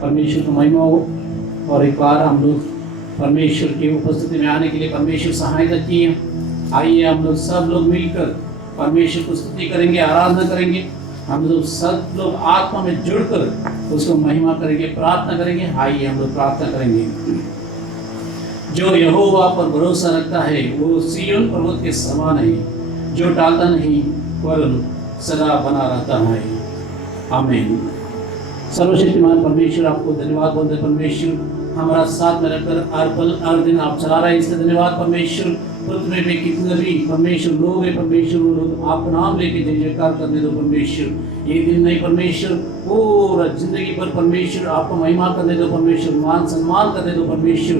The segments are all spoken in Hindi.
परमेश्वर की महिमा हो। और एक बार हम लोग परमेश्वर की उपस्थिति में आने के लिए परमेश्वर सहायता किए। आइए हम लोग सब लोग मिलकर परमेश्वर को स्तुति करेंगे, आराधना करेंगे। हम लोग सब लोग आत्मा में जुड़कर उसको महिमा करेंगे, प्रार्थना करेंगे। आइए हम लोग प्रार्थना करेंगे। जो यहोवा पर भरोसा रखता है वो सिय्योन पर्वत के समान है, जो टालता नहीं वरन सदा बना रहता है। आमीन। सर्वशक्तिमान परमेश्वर, आपको धन्यवाद बोलते परमेश्वर, हमारा साथ में रहकर हर पल हर दिन आप चला रहे हैं, इसका धन्यवाद परमेश्वर। पृथ्वी में कितने भी परमेश्वर लोग हैं परमेश्वर, वो लोग आपका नाम लेके जय जयकार करने दो परमेश्वर। ये दिन नहीं परमेश्वर, पूरा जिंदगी भर परमेश्वर आपको महिमा करने दो परमेश्वर, मान सम्मान करने दो परमेश्वर।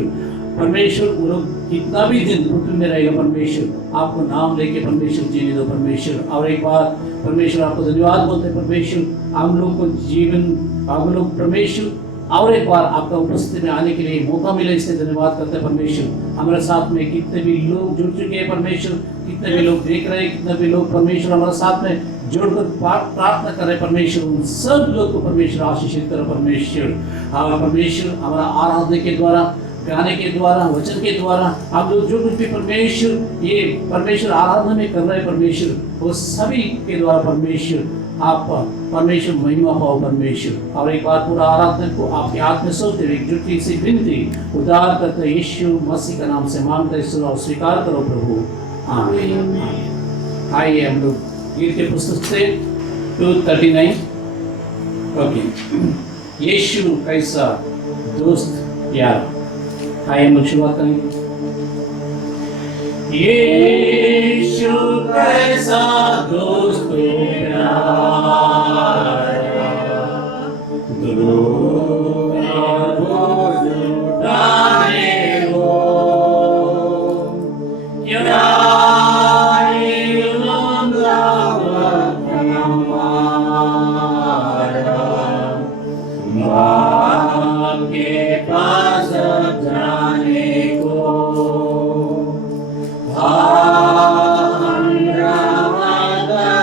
परमेश्वर वो लोग कितना भी दिन पृथ्वी में रहेगा परमेश्वर, आपको नाम लेके परमेश्वर जीने दो परमेश्वर। और एक बार परमेश्वर आपको धन्यवाद बोलते परमेश्वर, हम लोग को जीवन हम लोग परमेश्वर और एक बार आपका उपस्थिति में आने के लिए मौका मिला, इससे धन्यवाद करते हैं परमेश्वर। हमारे साथ में कितने भी लोग जुड़ चुके हैं परमेश्वर, कितने भी लोग देख रहे हैं, कितने भी लोग परमेश्वर हमारे साथ में जुड़कर प्रार्थना कर रहे परमेश्वर, उन सब लोग को परमेश्वर आशीषित करो परमेश्वर। हाँ परमेश्वर, हमारा आराधना के द्वारा, गाने के द्वारा, वचन के द्वारा आप लोग जो कुछ भी परमेश्वर ये परमेश्वर आराधना में कर रहे हैं परमेश्वर, वो सभी के द्वारा परमेश्वर आप परमेश्वर महिमा पाओ परमेश्वर। और एक बार पूरा आराधना को आपके हाथ में सौंपते हुए एकजुटती सी विनती उद्धार करते यीशु मसीह का नाम से मांगते सुनो और स्वीकार करो प्रभु। आमीन। आइए हम लोग गीत के पुस्तक से 239 ओके, यीशु कैसा दोस्त यार। आइए हम लोग शुरुआत करेंगे। यीशु कैसा दोस्त प्यारा, दुख और बोझ उठाने को क्या के पास जाने को हम रवाना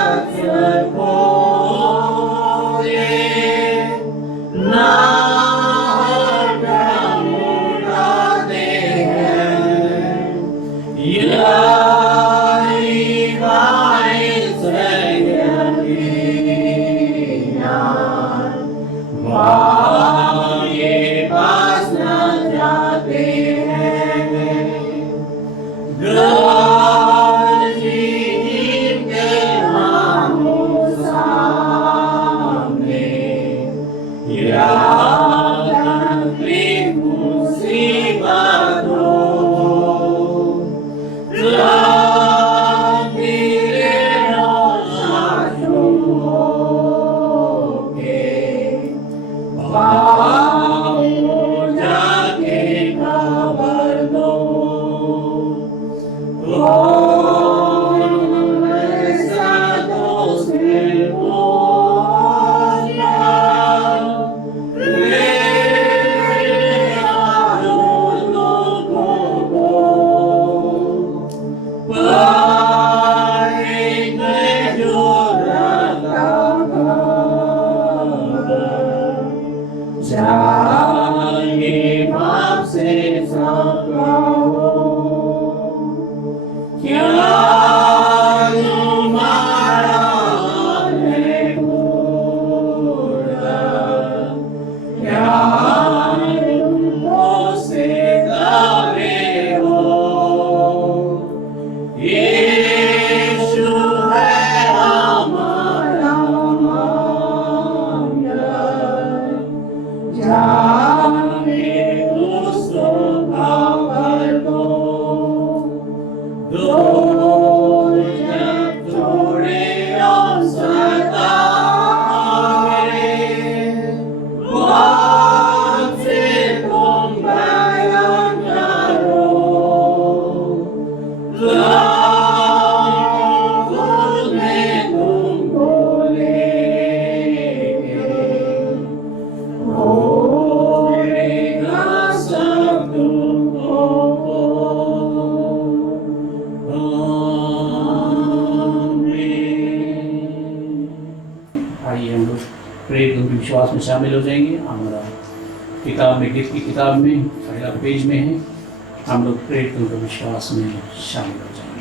प्रेरित उनके विश्वास में शामिल हो जाएंगे। हमारा किताब में, गिफ्ट की किताब में पहला पेज में है, हम लोग प्रेरित उनके विश्वास में शामिल हो जाएंगे।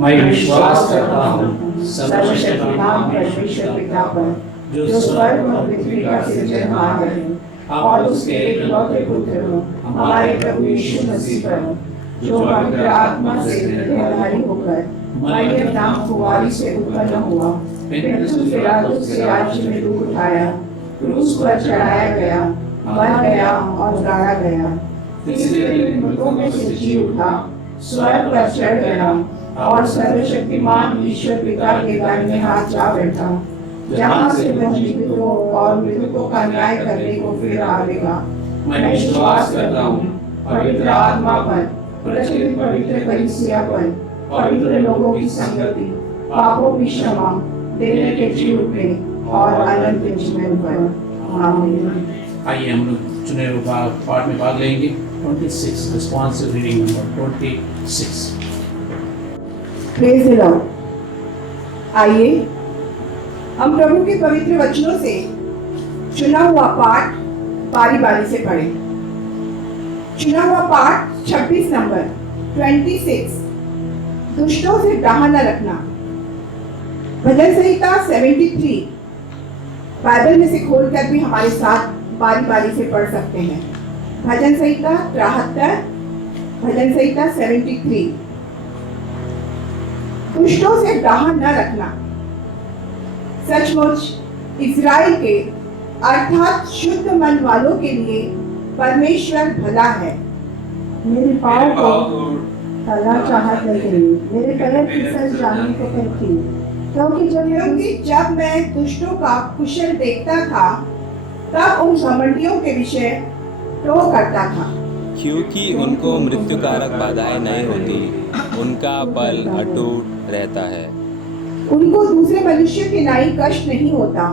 मैं विश्वास करता हूँ सर्वशक्तिमान परमेश्वर पिता पर, जो स्वर्ग और पृथ्वी का सृजनहार है, और उसके एकलौते पुत्र हमारे प्रभु यीशु मसीह पर, जो पवित्र आत्मा से हृदयधारी होकर मरियम नाम कुंवारी से उत्पन्न हुआ, पिलातुस के राज्य में दुख उठाया, क्रूस पर चढ़ाया गया, मर गया और गाड़ा गया, तीसरे दिन मृतों में से जी उठा, स्वर्ग पर चढ़ गया और सर्वशक्तिमान ईश्वर पिता के दाहिने हाथ जा बैठा, जहाँ से वह जीवितों और मृतकों का न्याय करने को फिर आवेगा। मैं विश्वास करता हूँ पवित्र आत्मा पर, प्रचलित पवित्र कलीसिया पर, पवित्र लोगों की संगति, पापों की क्षमा, देने के जी उठने और अनंत जीवन पर। आमीन। आइए हम लोग चुने हुए पाठ में भाग लेंगे। 26 responsive reading number 26। Praise the Lord. आइए हम प्रभु के पवित्र वचनों से चुना हुआ पाठ बारी बारी से पढ़ें। चुना हुआ पाठ 26 नंबर 26, दुष्टों से डाहा न रखना। भजन संहिता 73 बाइबल में से खोलकर भी हमारे साथ बारी बारी से पढ़ सकते हैं। भजन संहिता 73, भजन संहिता 73, दुष्टों से डाहा न रखना। सचमुच इज़राइल के अर्थात शुद्ध मन वालों के लिए परमेश्वर भला है। मेरे पाँव को तला चाहत नहीं, मेरे पैर फिसल जाने को कहती, क्योंकि जब मैं दुष्टों का कुशल देखता था, तब उन घमंडियों के विषय टो करता था। क्योंकि उनको मृत्युकारक बाधाएं नहीं होती, उनका बल अटूट रहता है। उनको दूसरे मनुष्य के नाई कष्ट नहीं होता,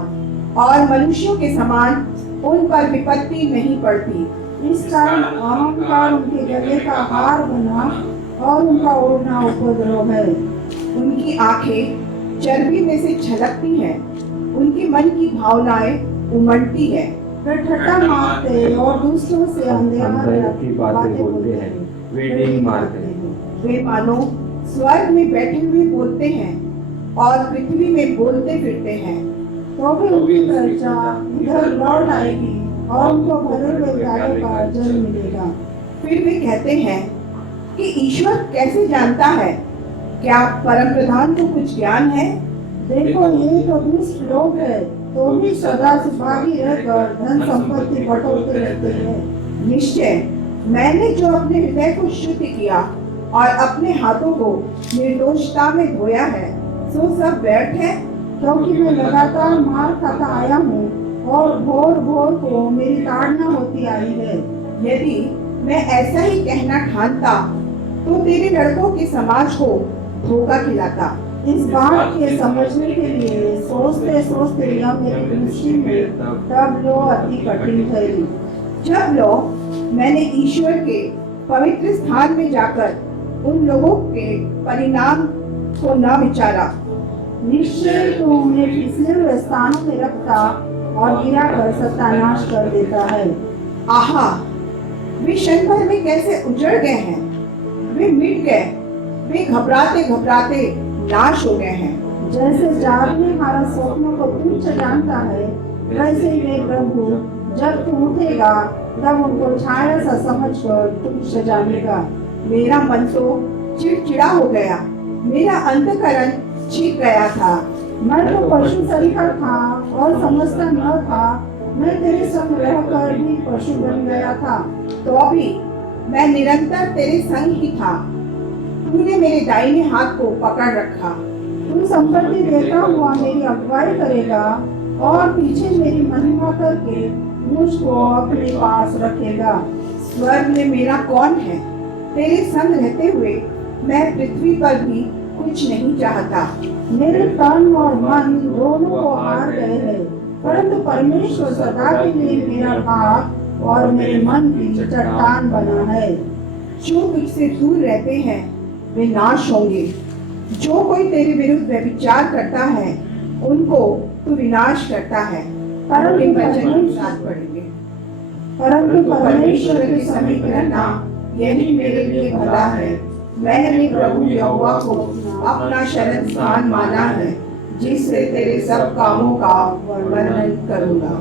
और मनुष्यों के समान उन पर विपत्ति नहीं पड़ती। इस कारण अहंकार उनके गले का हार बना और उनका ओढ़ना उपद्रव है। उनकी आंखें चर्बी में से झलकती हैं, उनकी मन की भावनाएं उमड़ती है। वे ठट्ठा मारते और दूसरों से अंधेरा की बातें बोलते हैं, वे डींग मारते हैं। वे मानो स्वर्ग में बैठे हुए बोलते हैं और पृथ्वी में बोलते फिरते हैं। तो भी उनकी चर्चा इधर लौट आएगी और उनको भरे हुए प्यारे का जल मिलेगा। फिर वे कहते हैं कि ईश्वर कैसे जानता है? क्या परम प्रधान को कुछ ज्ञान है? देखो ये तो दुष्ट लोग हैं, तो भी सदा सुभागी रहकर धन संपत्ति बटोरते रहते हैं। निश्चय मैंने जो अपने हृदय को शुद्ध किया और अपने हाथों को निर्दोषता में धोया है, सो सब व्यर्थ है। क्योंकि मैं लगातार मार खाता आया हूँ और भोर भोर को मेरी ताड़ना होती आई है। यदि मैं ऐसा ही कहना ठानता, तो तेरे लड़कों के समाज को धोखा खिलाता। इस बात के समझने के लिए सोचते सोचते यह मेरी दृष्टि में तब लो अति कठिन ठहरी। जब लो मैंने ईश्वर के पवित्र स्थान में जाकर उन लोगों के परिणाम को न विचारा। निश्चय तू उन्हें फिसले हुए स्थानों में रखता और गिरा कर सत्यानाश कर देता है। आहा, वे क्षण भर में कैसे उजड़ गए हैं, वे मिट गए, वे घबराते घबराते नाश हो गए हैं। जैसे जागने वाला स्वप्नों को तुच्छ जानता है, वैसे ही वे प्रभु जब तू उठेगा तब उनको छाया सा समझकर तुच्छ जानेगा। मेरा मन तो चिड़चिड़ा हो गया, मेरा अंतःकरण छिप गया था। मैं तो पशु सरीखा था और समझता न था, मैं तेरे संग रहकर भी पशु बन गया था। तो भी मैं निरंतर तेरे संग ही था। तूने मेरे दाहिने हाथ को पकड़ रखा। तू संपत्ति देता हुआ मेरी अगुवाई करेगा और पीछे मेरी महिमा करके मुझको अपने पास रखेगा। स्वर्ग में मेरा कौन है? तेरे संग रहते हुए मैं पृथ्वी पर भी कुछ नहीं चाहता। मेरे तन और मन दोनों को हार गए हैं, परंतु परमेश्वर सदा के लिए मेरा भाग और मेरे मन की चट्टान बना है। जो तुझसे दूर रहते हैं वे नाश होंगे। जो कोई तेरे विरुद्ध व्यभिचार करता है, उनको तू विनाश करता है। परंतु लेकिन वचन के परमेश्वर साथ पढ़ेंगे। परंतु परमेश्वर परमेश्वर की समीप रहना यही मेरे लिए भला है। मैंने प्रभु यहोवा को अपना शरण स्थान माना है, जिससे तेरे सब कामों का वर्णन करूंगा।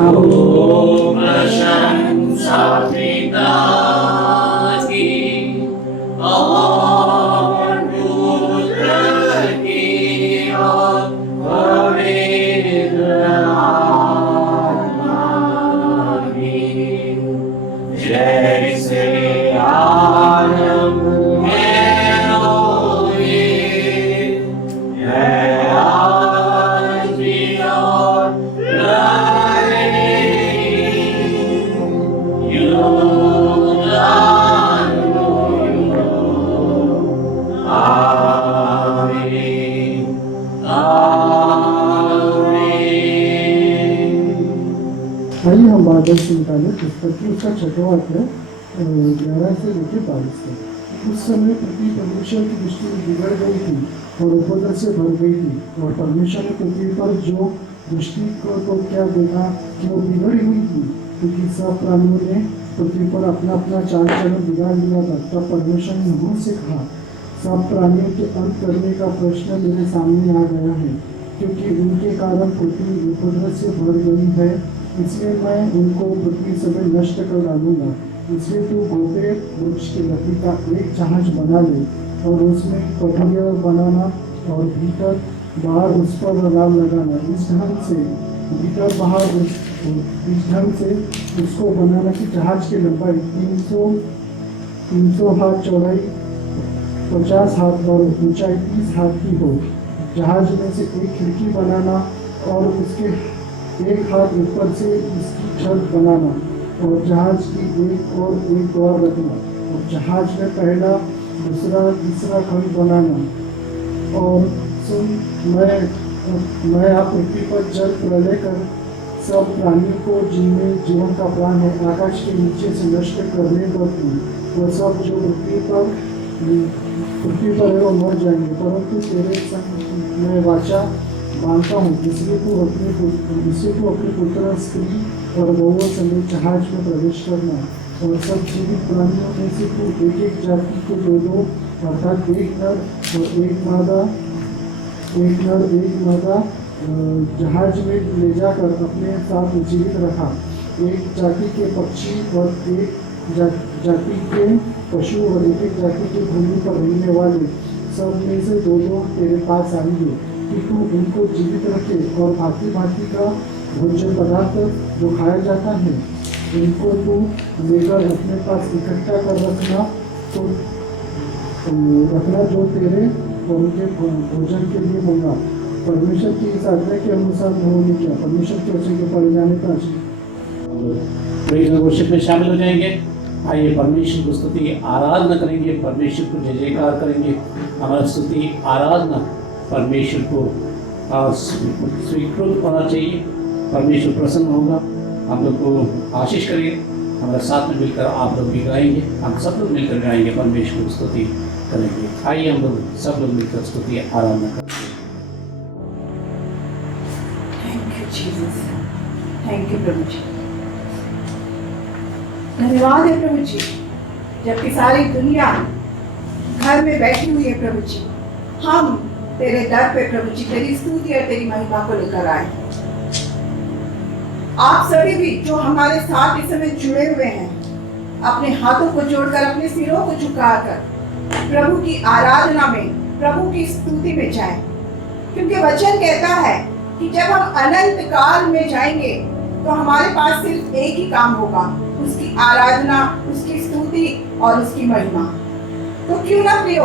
ओम प्रशंसा पिता की और पुत्र की और पवित्र आत्मा की, जैसे आरंभ में हुई है, आज भी और आइए हम बादल से निकालें पुस्तक की उसका 6वां अध्याय 11 से लेकर 22 तक। उस समय पृथ्वी परमेश्वर की दृष्टि में बिगड़ गई थी और उपद्रव से भर गई थी, और परमेश्वर ने पृथ्वी पर जो दृष्टि को तो क्या देखा कि वो बिगड़ी हुई थी, क्योंकि सब प्राणियों ने पृथ्वी पर अपना अपना चाल चलन बिगाड़ लिया था। तब परमेश्वर ने नूह से कहा, सब प्राणियों के अंत करने का प्रश्न मेरे सामने आ गया है, क्योंकि उनके कारण पृथ्वी उपद्रव से भर गई है, इसलिए मैं उनको पृथ्वी से नष्ट कर डालूंगा। इसलिए तू गोपे वृक्ष की लकड़ी का एक जहाज बना ले और उसमें पटरियाँ बनाना और भीतर बाहर उस पर लगाम लगाना। इस ढंग से भीतर बाहर इस ढंग से उसको बनाना कि जहाज की लंबाई 300 हाथ, चौड़ाई 50 हाथ और ऊंचाई 30 हाथ की हो। जहाज में से एक खिड़की बनाना और उसके एक हाथ ऊपर से इसकी छत बनाना, और जहाज की एक और रखना, और जहाज में पहला दूसरा तीसरा खंड बनाना। और सुन, मैं आप पृथ्वी पर जल प्रलय कर सब प्राणियों को जिनमें जीवन का प्राण है आकाश के नीचे से नष्ट करने पर वो सब जो पृथ्वी पर है वो मर जाएंगे। परंतु तेरे संग मैं वाचा मानता हूँ, इसलिए तू अपने पुत्र, स्त्री और बहुओं समेत जहाज में प्रवेश करना, और सब जीवित प्राणियों में से तू एक जाति को दो, अर्थात एक नर एक मादा जहाज में ले जाकर अपने साथ जीवित रखा। एक जाति के पक्षी और एक जाति के पशु और एक जाति के भूमि पर रहने वाले सब में से दो तेरे पास आएंगे, कि तू उनको जीवित रखे, और भांति भांति का भोजन पदार्थ जो खाया जाता है उनको तू लेकर अपने पास इकट्ठा कर रखना, तो रखना जो तेरे और उनके भोजन के लिए होगा। परमेश्वर की इस आज्ञा के अनुसार उन्होंने किया। परमेश्वर के वचन के पढ़े जाने का प्रेज वर्शिप में शामिल हो जाएंगे। आइए परमेश्वर को स्तुति आराधना करेंगे, परमेश्वर को जय जयकार करेंगे। हमारा स्तुति आराधना परमेश्वर को स्वीकृत होना चाहिए, परमेश्वर प्रसन्न होगा। हम लोग को आशीष करिए, हमारे साथ में मिलकर आप लोग भी गाएंगे, हम सब लोग मिलकर गाएंगे, परमेश्वर को स्तुति करेंगे। आइए हम लोग सब लोग मिलकर स्तुति आराधना करेंगे। Thank you Jesus, thank you प्रभु जी, धन्यवाद है प्रभु जी, जबकि सारी दुनिया घर में बैठी हुई है प्रभु जी, हम तेरे दर पे प्रभु जी तेरी स्तुति और तेरी महिमा को लेकर आए। आप सभी भी जो हमारे साथ इस समय जुड़े हुए हैं, अपने हाथों को जोड़कर, अपने सिरों को झुकाकर प्रभु की आराधना में, प्रभु की स्तुति में जाएं, क्योंकि वचन कहता है कि जब हम अनंत काल में जाएंगे तो हमारे पास सिर्फ एक ही काम होगा, उसकी आराधना, उसकी स्तुति और उसकी महिमा। तो क्यों ना प्रियो,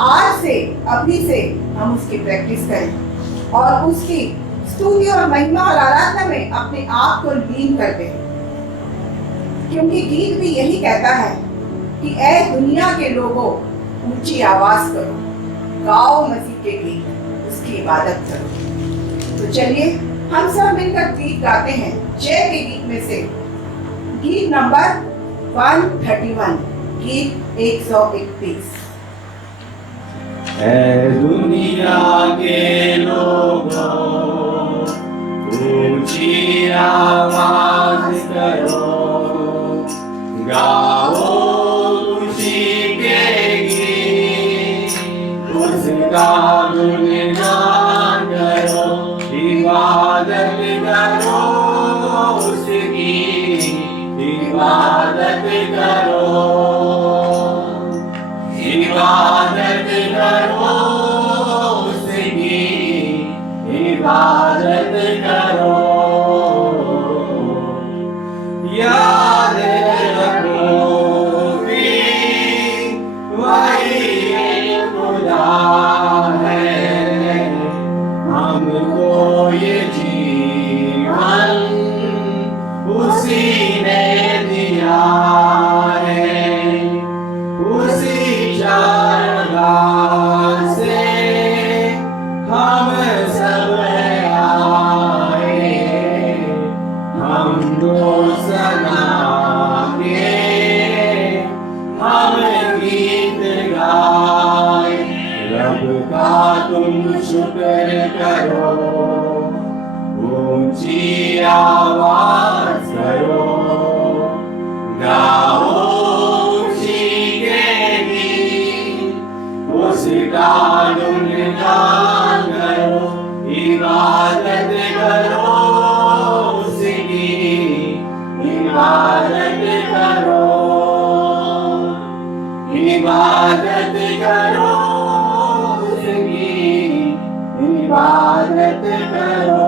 आज से, अभी से हम उसकी प्रैक्टिस करें और उसकी स्तुति और महिमा और आराधना में अपने आप को लीन कर दें, क्योंकि गीत भी यही कहता है कि ऐ दुनिया के लोगों ऊंची आवाज करो, गाओ मसीह के गीत, उसकी इबादत करो। तो चलिए हम सब मिलकर गीत गाते हैं, जय के गीत में से गीत नंबर 131, गीत 131। ऐ दुनिया के लोगों उसका गुणगान करो, इबादत करो उसकी, इबादत करो, इबादत करो उसकी, इबादत करो। याद रखो कि वही खुदा है, हमको ये जीवन उसी ने दिया है, उसी शरण से हम सब आए, हम दोस्त के हम गीत गाए। रब का तुम शुक्र करो, ऊंची आवाज करो, गाओ ऊंची के गीत, उसका गुणगान करो, इबादत करो उसकी, इबादत करो, इबादत करो उसकी, इबादत करो।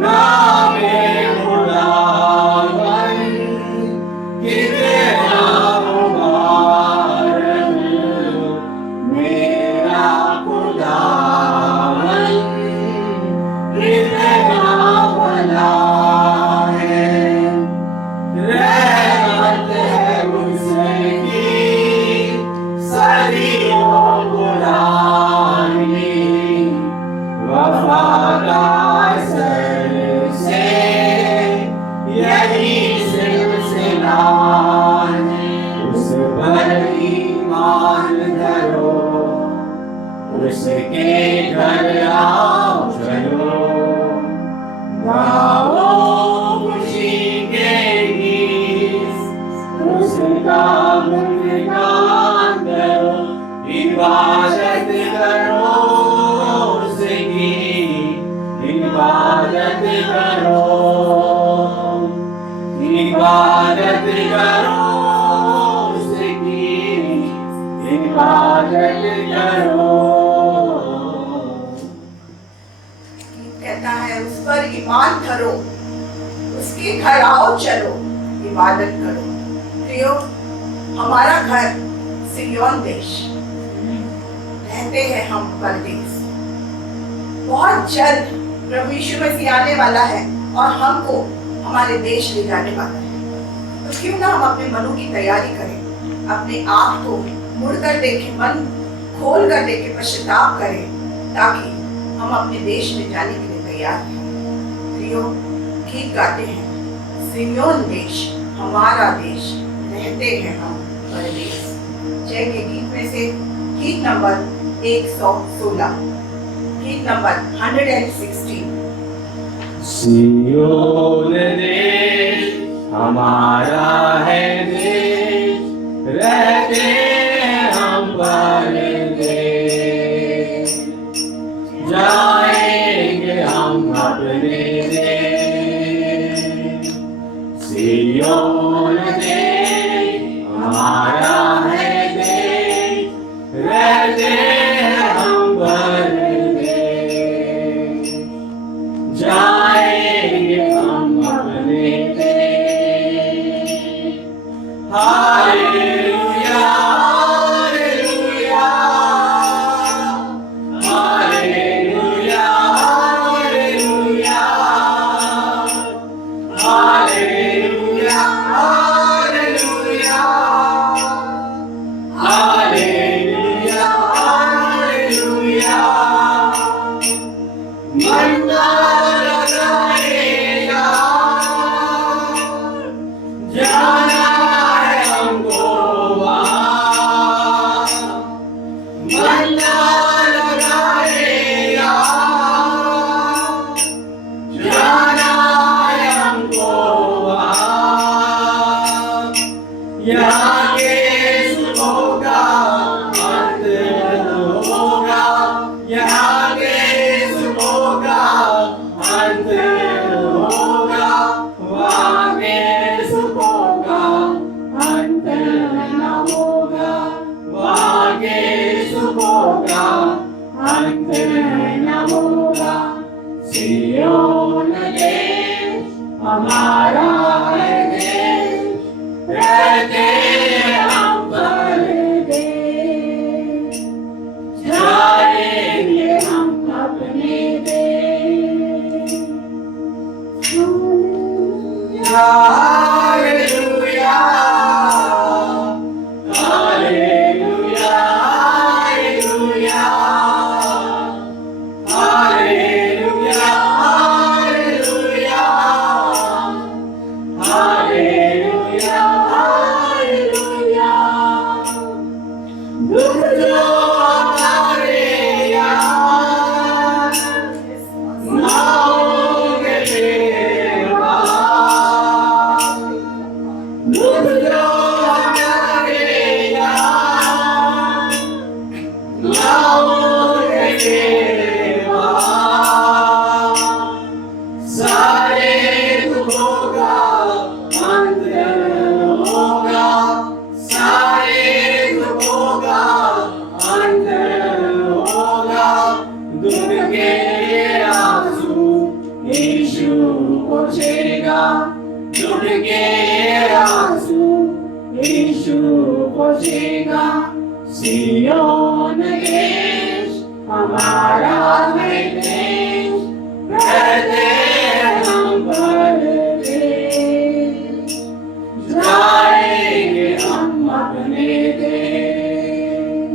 नामे खुदावन कितना मुबारक, मेरा खुदावन कितना भला है, रहमत है उसकी सदियों पुरानी, वफा का असर से यही सिलसिला है। उस पर ईमान धरो, उसके घर आओ चलो, गाओ खुशी के गीत, उसका गुणगान करो, इबादत करो उसकी, इबादत करो, इबादत करो उसकी, इबादत करो। कहता है उस पर ईमान धरो, उसके घर आओ चलो, इबादत करो। प्रियो, हमारा घर सिय्योन देश, रहते हैं हम परदेश। बहुत जल्द प्रभु यीशु मसीह आने वाला है और हमको हमारे देश ले जाने वाला है। तो क्यों ना हम अपने मनों की तैयारी करें, अपने आप को मुड़कर देखें, मन खोल कर देखें, पश्चाताप करें, ताकि हम अपने देश में जाने के लिए तैयार हैं। प्रियो, गीत गाते हैं, सिय्योन देश हमारा देश, रहते हैं हम परदेश। जय के गीत में से गीत नंबर 116, गीत नंबर 116। सिय्योन देश हमारा है देश, रहते हैं हम परदेश, जाएंगे हम अपने देश। सिय्योन देश हमारा है देश, रहते हैं हम परदेश, जाएंगे हम अपने देश। हालेलुया, हालेलुया, अंत न होगा। सिय्योन देश हमारा है देश, रहते हम परदेश, जाएंगे हम अपने देश। Hallelujah, hallelujah, hallelujah, hallelujah, hallelujah, hallelujah, hallelujah. दुख जो हमारे यहाँ ना होंगे देवा, दुख जो हमारे यहाँ ना होंगे देवा, सारे दुखों का अंत होगा, सारे दुखों का अंत होगा। दुख के आंसू यीशु पोंछेगा, दुख के आंसू यीशु पोंछेगा। सिय्योन देश हमारा है देश, रहते हम परदेश, जाएंगे हम अपने देश।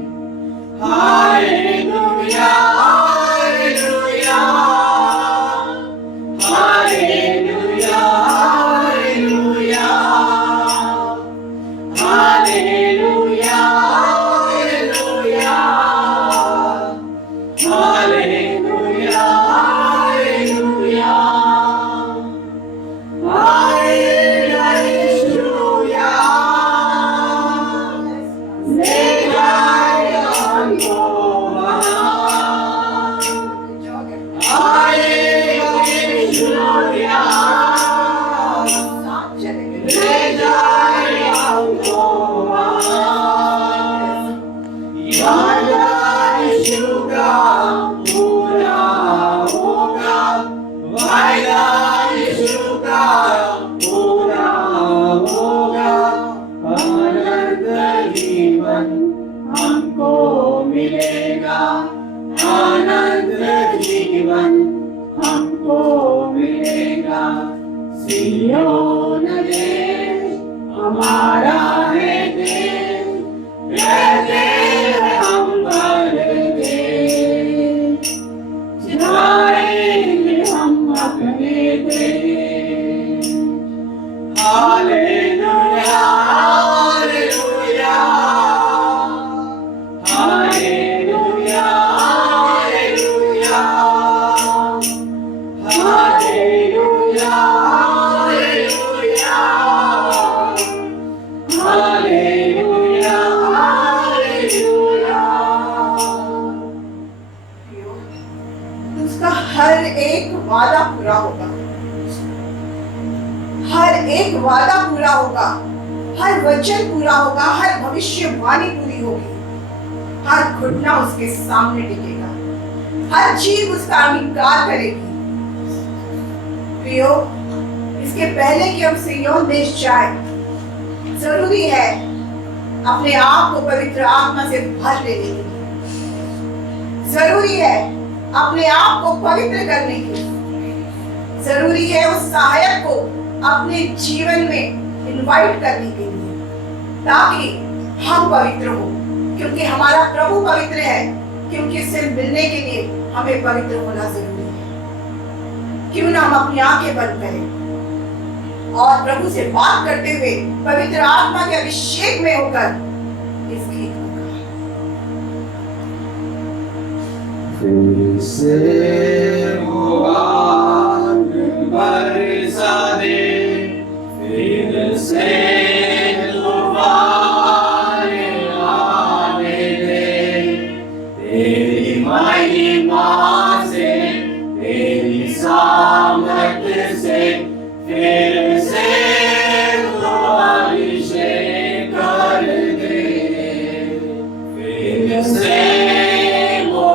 Hallelujah, hallelujah, hallelujah, hallelujah, hallelujah, hallelujah, hallelujah, hallelujah, hallelujah. ले जाएगा हमको वहाँ, आएगा यीशुया, ले जाएगा हमको वहाँ। वादा यीशु का पूरा होगा, वादा यीशु का पूरा होगा। अनंत जीवन हमको मिलेगा, अनंत जीवन हमको मिलेगा। सिय्योन देश हमारा है देश, रहते हैं हम परदेश, जाएंगे हम अपने देश। Hallelujah, hallelujah, hallelujah, hallelujah, hallelujah, hallelujah, hallelujah, hallelujah. उसका हर एक वादा पूरा होगा, हर एक वादा पूरा होगा, हर वचन पूरा होगा, हर भविष्यवाणी पूरी होगी, हर घुटना उसके सामने टिकेगा, हर चीज उसका अंगीकार करेगी। प्रियो, इसके पहले कि हम सिय्योन देश जाए, जरूरी है अपने आप को पवित्र आत्मा से भर लेने के लिए, जरूरी है अपने आप को पवित्र करने के लिए, जरूरी है उस सहायक को अपने जीवन में इनवाइट करने के लिए, ताकि हम पवित्र हो, क्योंकि हमारा प्रभु पवित्र है, क्योंकि इससे मिलने के लिए हमें पवित्र होना जरूरी है। क्यों ना हम अपनी आंखें बंद करें और प्रभु से बात करते हुए पवित्र आत्मा के अभिषेक में होकर इस गीत को गाएं। फिर से वो आग बरसा दे, फिर से तूफान आने दे, तेरी महिमा से, तेरी सामर्थ से, फिर से तू अभिषेक कर दे, फिर से वो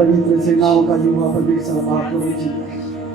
पवित्र सेनाओं का युवा परमेश्वर महाप्रभु जी,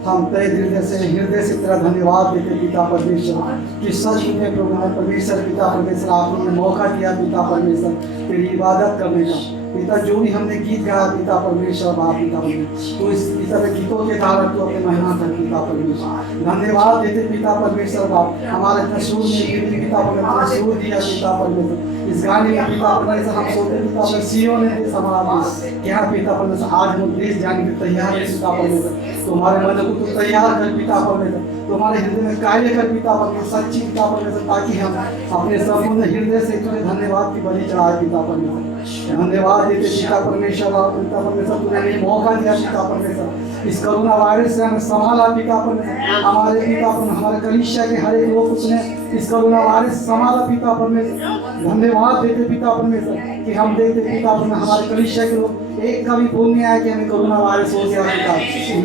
हम तय हृदय से तेरा धन्यवाद देते पिता परमेश्वर कि सच में प्रभु परमेश्वर पिता परमेश्वर आपने मौका दिया पिता परमेश्वर तेरी इबादत करने का। पिता जो भी हमने गीत गाया पिता परमेश्वर बाप पिता परमेश्वर तो इस पिता के गीतों के कारण तो अपने मेहनत कर पिता परमेश्वर धन्यवाद देते पिता परमेश्वर बाप हमारे इतना सुर में पिता परमेश्वर सुर दिया पिता परमेश्वर इस गाने में पिता परमेश्वर हम सोते पिता परमेश्वर सीओ ने देश हमारा देश क्या पिता परमेश्वर आज हम देश जाने के तैयार है पिता परमेश्वर तुम्हारे मन को तो तैयार कर पिता परमेश्वर तुम्हारे हृदय में कार्य कर पिता परमेश्वर सच्ची पिता परमेश्वर ताकि हम अपने संपूर्ण हृदय से तुझे धन्यवाद की बलि चढ़ाए पिता परमेश्वर धन्यवाद देते पिता परमेश्वर पिता परमेश्वर तूने हमें मौका दिया पिता परमेश्वर इस कोरोना वायरस से हमें संभाला पिता परमेश्वर हमारे पिता परमेश्वर हमारे कलीसिया के हर एक लोग उसने इस कोरोना वायरस संभाला पिता परमेश्वर धन्यवाद देते पिता परमेश्वर कि हम देखते पिता परमेश्वर हमारे कलीसिया के लोग एक का भी बोल नहीं आया कि हमें कोरोना वायरस हो गया पिता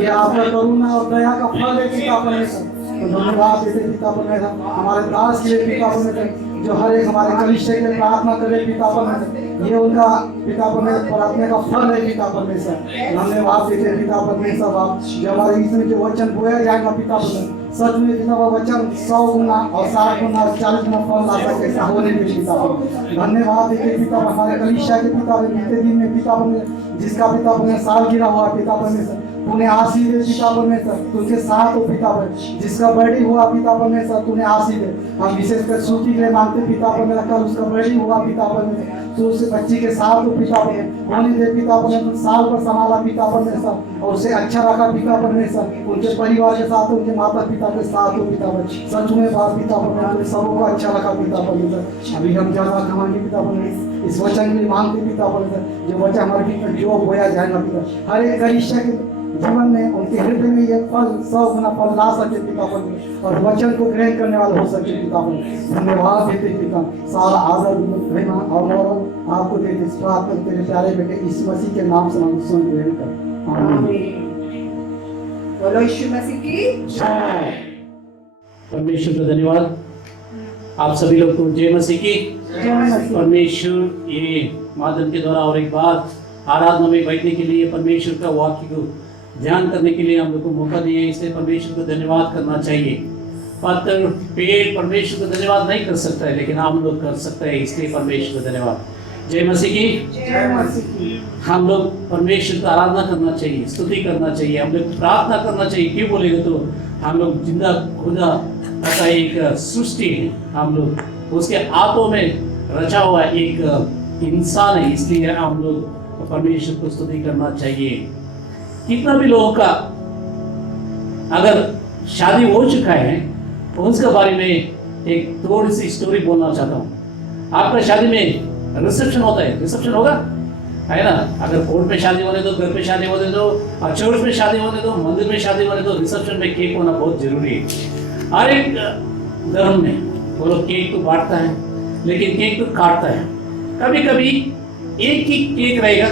ये आपका करुणा और दया का फल है पिता परमेश्वर तो धन्यवाद देते पिता परमेश्वर हमारे दास के लिए पिता परमेश्वर जो हर एक हमारे कलीसिया के लिए प्रार्थना करे पिता परमेश्वर ये उनका पिता परमेश्वर प्रार्थना का फल है पिता परमेश्वर धन्यवाद देते पिता परमेश्वर बाप जो हमारे इसमें जो वचन बोया जाएगा पिता परमेश्वर सच में पिता वचन 100 गुना और 60 गुना और 40 गुना फल ला सके ऐसा होने में पिता धन्यवाद देते पिता हमारे कलीसिया के पिता बीते दिन में पिता परमेश्वर जिसका पिता परमेश्वर साल गिरा हुआ पिता परमेश्वर तूने आशीष दे पिता परमेश्वर, तुझे साथ हो पिता परमेश्वर, जिसका बर्थडे हुआ पिता परमेश्वर तूने आशीष दे। हम विशेषकर सूखी के लिए मांगते पिता परमेश्वर, कल उसका बर्थडे हुआ पिता परमेश्वर, तो उस बच्ची के साथ हो पिता परमेश्वर, होने दे पिता परमेश्वर, साल पर संभाला पिता परमेश्वर और उसे अच्छा रखा पिता परमेश्वर, उनके परिवार के साथ, उनके माता पिता के साथ हो पिता परमेश्वर, सच में बात पिता परमेश्वर सबको अच्छा रखा पिता परमेश्वर। अभी हम ज्यादा कमाएंगे पिता परमेश्वर, इस वचन के लिए मांगते पिता परमेश्वर, जो वचन हमारे बीच में जो बोया जाएगा पिता, हर एक कलिसिया के जीवन में उनके हृदय में ये फल 100 गुना फल ला सके पिता परमेश्वर, और वचन को ग्रहण करने वाला हो सके पिता परमेश्वर। धन्यवाद देते पिता, सारा आदर महिमा और गौरव आपको देते, इस प्रार्थना तेरे प्यारे बेटे इस मसीह के नाम से हम सुन ग्रहण कर आमीन। बोलो यीशु मसीह की जय। परमेश्वर का धन्यवाद। आप सभी लोग को जय मसीह की। परमेश्वर ये माध्यम के द्वारा और एक बार आराधना में बैठने के लिए, परमेश्वर का वाक्य को ध्यान करने के लिए हम लोग को मौका दिए, इसलिए परमेश्वर को धन्यवाद करना चाहिए। पत्थर पेड़ परमेश्वर को धन्यवाद नहीं कर सकता है, लेकिन हम लोग कर सकते हैं, इसलिए परमेश्वर को धन्यवाद। जय मसीह की। हम लोग परमेश्वर का आराधना करना चाहिए, स्तुति करना चाहिए, हम लोग प्रार्थना करना चाहिए। क्यों बोलेंगे तो हम लोग जिंदा खुदा का एक सृष्टि है, हम लोग उसके हाथों में रचा हुआ एक इंसान है, इसलिए हम लोग परमेश्वर को स्तुति करना चाहिए। कितना भी लोगों का अगर शादी हो चुका है तो उसके बारे में एक थोड़ी सी स्टोरी बोलना चाहता हूँ। आपका शादी में रिसेप्शन होता है, रिसेप्शन होगा है ना। अगर कोर्ट में शादी होने दो, घर पे शादी होने दो, और चर्च में शादी होने दो, मंदिर में शादी होने दो, रिसेप्शन में केक होना बहुत जरूरी है। हर एक धर्म में वो लोग केक तो बांटता है, लेकिन केक तो काटता है। कभी कभी एक ही केक रहेगा,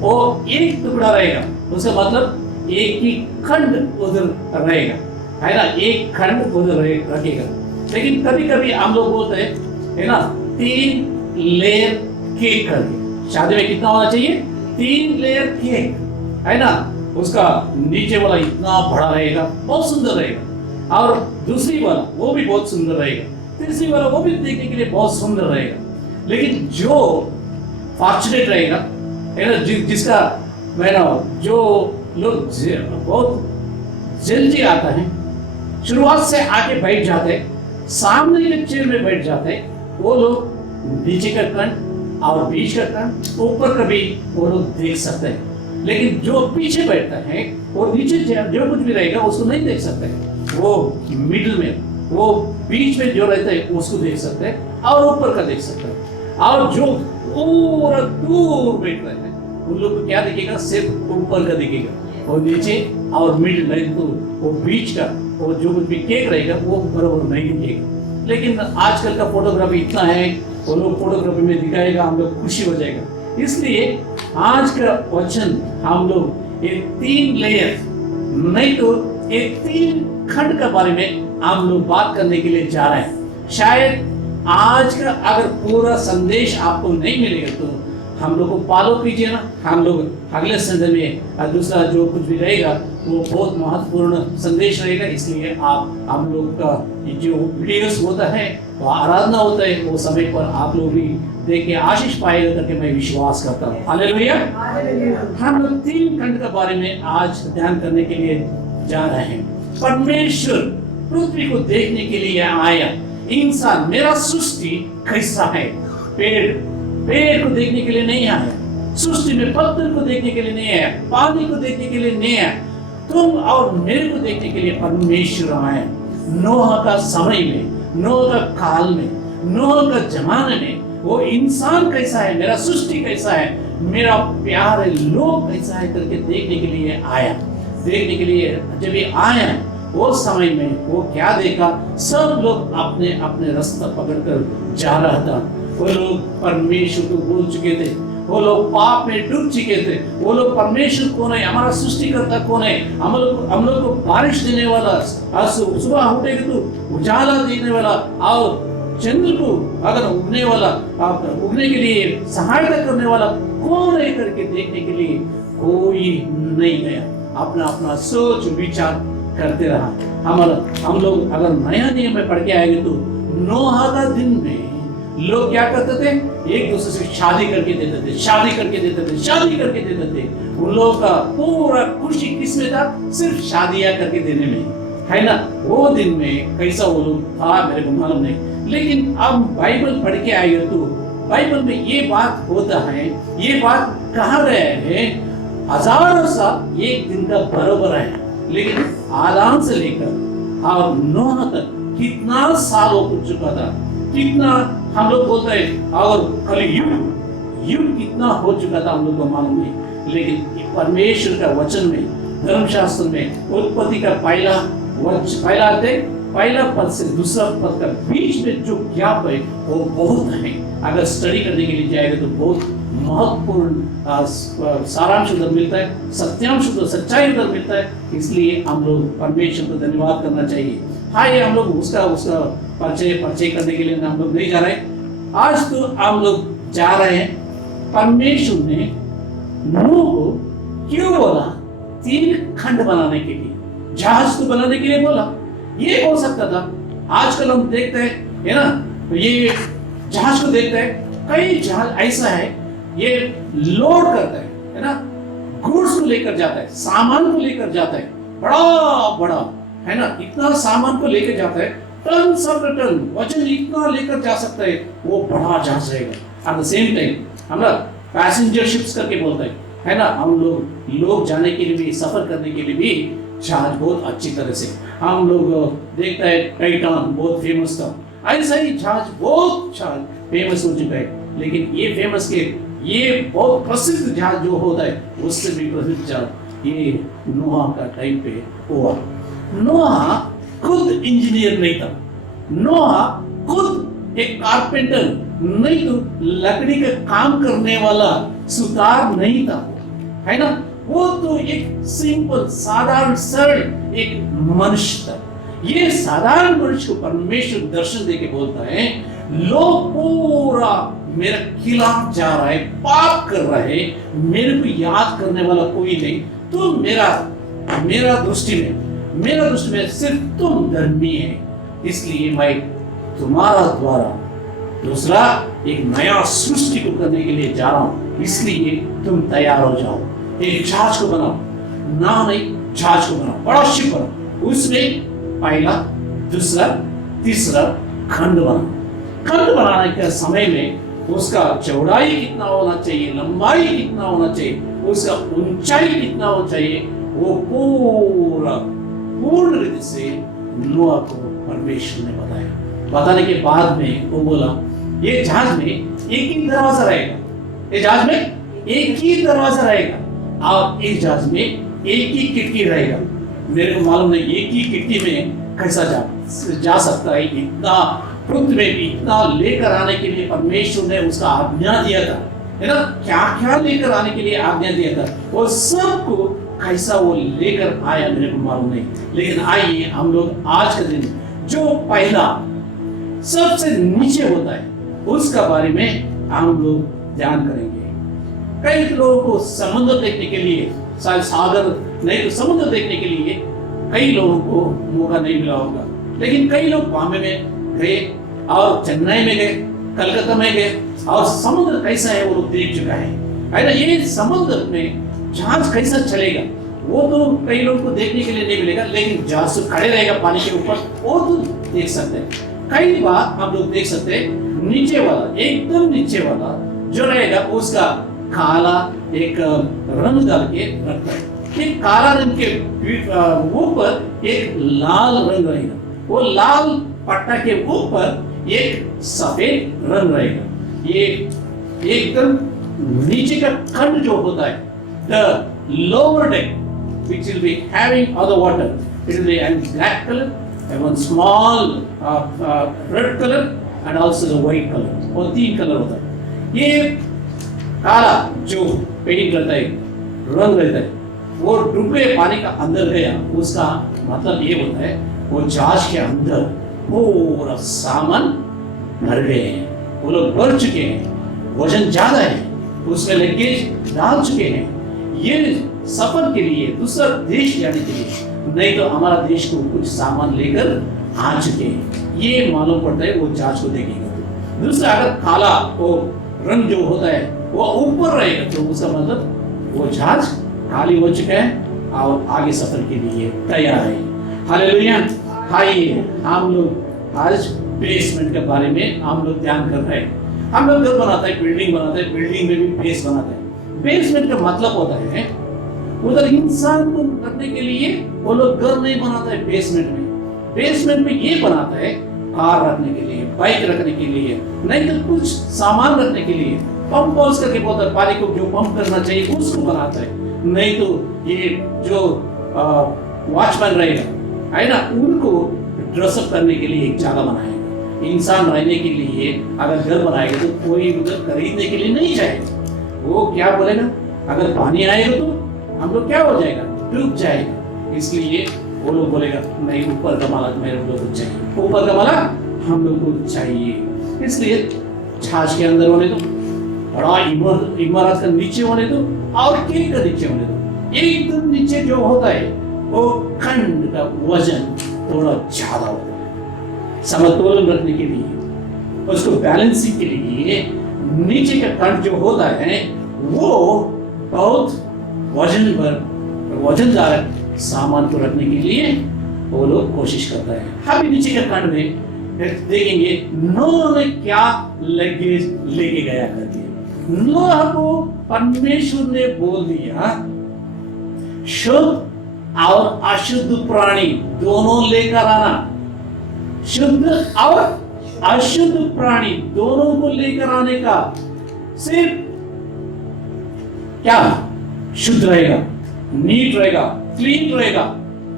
वो एक टुकड़ा रहेगा, उसका मतलब एक ही खंड उधर रहेगा, है ना, एक खंड उधर रखेगा। लेकिन कभी कभी हम लोग बोलते हैं, है ना, 3 लेयर केक कर दिया। शादी में कितना होना चाहिए? 3 लेयर केक, है ना। उसका नीचे वाला इतना बड़ा रहेगा, बहुत सुंदर रहेगा, और दूसरी वाला वो भी बहुत सुंदर रहेगा, तीसरी वाला वो भी देखने के लिए बहुत सुंदर रहेगा। लेकिन जो फॉर्चुनेट रहेगा, है ना, जिसका जो लोग बहुत जल्दी आता है, शुरुआत से आके बैठ जाते हैं, सामने के चेयर में बैठ जाते हैं, वो लोग नीचे का खंड और बीच का खंड, ऊपर का भी वो लोग देख सकते हैं। लेकिन जो पीछे बैठता है वो नीचे जो कुछ भी रहेगा उसको नहीं देख सकते, वो मिडिल में, वो बीच में जो रहता है उसको देख सकते हैं, और ऊपर का देख सकते हैं। और जो पूरा दूर बैठ रहे हैं उन लोग को क्या दिखेगा? सिर्फ ऊपर का दिखेगा, और नीचे और मिडिल नहीं, तो वो बीच का और जो कुछ भी केक रहेगा वो बराबर नहीं दिखेगा। लेकिन आजकल का फोटोग्राफी इतना है, वो लोग फोटोग्राफी में दिखाएगा, हम लोग खुशी हो जाएगा। इसलिए आज का वचन हम लोग ये 3 लेयर नहीं तो ये 3 खंड के बारे में हम लोग बात करने के लिए जा रहे हैं। शायद आज का अगर पूरा संदेश आपको नहीं मिलेगा तो हम लोग को फॉलो कीजिए ना। हम लोग अगले संडे में दूसरा जो कुछ भी रहेगा वो बहुत महत्वपूर्ण संदेश रहेगा, इसलिए आप हम लोग का जो वीडियोस होता है, वो आराधना होता है, वो समय पर आप लोग भी देख के आशीष पाएगा करके मैं विश्वास करता हूँ। हालेलुया। हम लोग 3 खंड के बारे में आज ध्यान करने के लिए जा रहे हैं। परमेश्वर पृथ्वी को देखने के लिए आया। इंसान, मेरा सृष्टि कैसा है? पेड़ को देखने के लिए नहीं आया, सृष्टि में पत्थर को देखने के लिए नहीं आया, पानी को देखने के लिए नहीं आया, तुम और मेरे को देखने के लिए परमेश्वर आया। नोह का समय में, नोह का काल में, नोह का जमाने में वो इंसान कैसा है, मेरा सृष्टि कैसा है, मेरा प्यारे लोग कैसा है करके देखने के लिए आया। देखने के लिए जब ये आया वो समय में वो क्या देखा? सब लोग अपने अपने रास्ता पकड़कर जा रहा था। वो लोग परमेश्वर को भूल चुके थे, वो लोग पाप में डूब चुके थे। वो लोग परमेश्वर कौन है, हमारा सृष्टिकर्ता कौन है, हम लोग को बारिश देने वाला, सुबह उठेगा तो उजाला देने वाला, और चंद्र को अगर उगने वाला, उगने के लिए सहायता करने वाला कौन है करके देखने के लिए कोई नहीं गया। अपना अपना सोच विचार करते रहा। हम लोग अगर नया नियम में पढ़ के आएंगे तो नोह का दिन में लोग क्या करते थे, एक दूसरे से शादी करके देते थे, शादी करके देते थे, शादी करके देते थे। उन लोगों का पूरा खुशी किसमें था, सिर्फ शादियां करके देने में, है ना। वो दिन में कैसा वो लोग था मेरे को मालूम नहीं, लेकिन अब बाइबल पढ़ के आए हो तो बाइबल में ये बात होता है, ये बात कहा गया है, हजारों साल एक दिन का बराबर है। लेकिन आदाम से लेकर और नूह तक कितना साल हो चुका था, कितना हम लोग बोलते हैं, और कलयुग युग कितना हो चुका था हम लोग को मालूम नहीं। लेकिन परमेश्वर का वचन में, धर्मशास्त्र में उत्पत्ति का पहला पद से दूसरा पद का बीच में जो गैप है वो बहुत है। अगर स्टडी करने के लिए जाएगा तो बहुत महत्वपूर्ण सारांश उधर मिलता है, सत्यांश उधर, सच्चाई उधर मिलता है। इसलिए हम लोग परमेश्वर को धन्यवाद करना चाहिए। हाँ, ये हम लोग उसका परिचय करने के लिए हम लोग नहीं जा रहे। आज तो हम लोग जा रहे हैं, परमेश्वर ने नूह को क्यों बोला 3 खंड बनाने के लिए, जहाज को बनाने के लिए बोला। ये हो सकता था, आजकल हम देखते हैं, है ना, तो ये जहाज को देखते हैं, कई जहाज ऐसा है ये लोड करता है ना, गुड्स को लेकर जाता है, सामान को लेकर जाता है, बड़ा बड़ा, है ना, इतना सामान को लेकर जाता है, टन सब टन वजन इतना लेकर जा सकता है, वो बड़ा जहाज रहेगा। एट द सेम टाइम हम लोग पैसेंजर शिप्स करके बोलते हैं, है ना, हम लोग जाने के लिए भी, सफर करने के लिए भी जहाज बहुत अच्छी तरह से हम लोग देखते हैं। टाइटान बहुत फेमस था, ऐसा ही जहाज बहुत फेमस हो चुका है। लेकिन ये फेमस के ये बहुत प्रसिद्ध जहाज जो होता है, उससे भी प्रसिद्ध जहाज ये नोहा का टाइम पे हुआ। नोहा खुद इंजीनियर नहीं था, नोहा खुद एक कारपेंटर नहीं, तो लकड़ी का काम करने वाला सुतार नहीं था, है ना। वो तो एक सिंपल साधारण सरल एक मनुष्य था। ये साधारण मनुष्य को परमेश्वर दर्शन देके बोलता है, लोग पूरा मेरे खिलाफ जा रहा है, पाप कर रहा है, मेरे को याद करने वाला कोई नहीं, तो मेरा दृष्टि में सिर्फ तुम धर्मी है। इसलिए मैं तुम्हारा द्वारा दूसरा एक नया सृष्टि को करने के लिए जा रहा हूं, इसलिए तुम तैयार हो जाओ। एक जहाज को बनाओ, ना नहीं, जहाज को बनाओ, बड़ा शिप बनाओ, उसमें पहला, दूसरा, तीसरा खंड बनाओ। खंड बनाने के समय में उसका चौड़ाई कितना होना चाहिए, लंबाई कितना होना चाहिए, उसका ऊंचाई कितना होना चाहिए, वो पूर्ण रीति से नोआ को परमेश्वर ने बताने के बाद में वो बोला, ये जहाज में एक ही दरवाजा रहेगा, ये जहाज में एक ही दरवाजा रहेगा, और एक जहाज में एक ही खिड़की रहेगा। मेरे को मालूम नहीं एक ही खिड़की में कैसा जा सकता है। इतना पृथ्वी में भी इतना लेकर आने के लिए परमेश्वर ने उसका आज्ञा दिया था, है ना, क्या लेकर आने के लिए आज्ञा दिया था, वो सबको कैसा वो लेकर आया मेरे को मालूम नहीं। लेकिन आइए हम लोग आज के दिन जो पहला सबसे नीचे होता है उसका बारे में हम लोग ध्यान करेंगे। कई लोगों को समुद्र देखने के लिए, शायद सागर नहीं तो समुद्र देखने के लिए कई लोगों को मौका नहीं मिला होगा, लेकिन कई लोग बॉम्बे में गए और चेन्नई में गए, कलकत्ता में गए, और समुद्र कैसा है वो लोग देख चुका है ना। ये समुद्र में जहाज कैसा चलेगा वो तो कई लोगों को देखने के लिए नहीं मिलेगा, लेकिन जहाज तो खड़े रहेगा पानी के ऊपर, वो तो देख सकते हैं। कई बार हम लोग देख सकते हैं नीचे वाला, एकदम नीचे वाला जो रहेगा उसका काला एक रंग डाल के रखता है। एक काला रंग के ऊपर एक लाल रंग रहेगा, वो लाल पट्टा के ऊपर एक सफेद रंग रहेगा। ये एकदम नीचे का खंड जो होता है, the lower deck which will be having other water, it will be a black color and one small red color and also the white color, और 3 कलर होता है। ये काला जो पेंटिंग करता है, रंग रहता है, वो डूबे पानी का अंदर गया, उसका मतलब ये होता है वो जहाज के अंदर पूरा सामान भर गए हैं, वो लोग भर चुके हैं, वजन ज्यादा है, उसमें लगेज डाल चुके हैं। ये सफर के लिए दूसरा देश जाने के लिए, नहीं तो हमारा देश को कुछ सामान लेकर आ चुके हैं। ये मालूम पड़ता है वो जहाज को देखेगा। दूसरा अगर काला वो रंग जो होता है वो ऊपर रहेगा तो उसका मतलब वो जहाज खाली हो चुका है और आगे सफर के लिए तैयार है। हालेलुया। आइए हम लोग आज बेसमेंट के बारे में हम लोग ध्यान कर रहे हैं। हम लोग घर बनाते हैं, बिल्डिंग बनाते हैं, बिल्डिंग में भी बेस बनाते हैं। बेसमेंट का मतलब होता है उधर इंसान को रखने के लिए वो लोग घर नहीं बनाते हैं बेसमेंट में। बेसमेंट में ये बनाता है कार रखने के लिए, बाइक रखने के लिए, नहीं तो कुछ सामान रखने के लिए। पंप हाउस करके बोलता है, पानी को जो पंप करना चाहिए उसको बनाता है। नहीं तो ये जो वॉचमैन रहेगा है ना, उनको ड्रेसअप करने के लिए एक जगह बनाएगा। इंसान रहने के लिए अगर घर बनाएगा तो कोई उधर खरीदने के लिए नहीं जाएगा। वो क्या बोलेगा, अगर पानी आएगा तो हम लोग क्या हो जाएगा, डूब जाएगा। इसलिए वो लोग बोलेगा नहीं, ऊपर का माला मेरे लोग को चाहिए, ऊपर का माला हम लोग को चाहिए। इसलिए जहाज के अंदर होने दो, बड़ा इमारत का नीचे होने दो, और केक का नीचे होने दो। एकदम नीचे जो होता है वो खंड का वजन थोड़ा ज्यादा होता है। समतोलन रखने के लिए, उसको बैलेंसिंग के लिए नीचे का खंड जो होता है वो बहुत वजनदार सामान को रखने के लिए वो लोग कोशिश करता है। हम नीचे के खंड में देखेंगे नोह ने क्या लगेज लेके गया करके। नोह को परमेश्वर ने बोल दिया शुद्ध और अशुद्ध प्राणी दोनों लेकर आना। शुद्ध और अशुद्ध प्राणी दोनों को लेकर आने का, सिर्फ क्या शुद्ध रहेगा, नीट रहेगा, क्लीन रहेगा,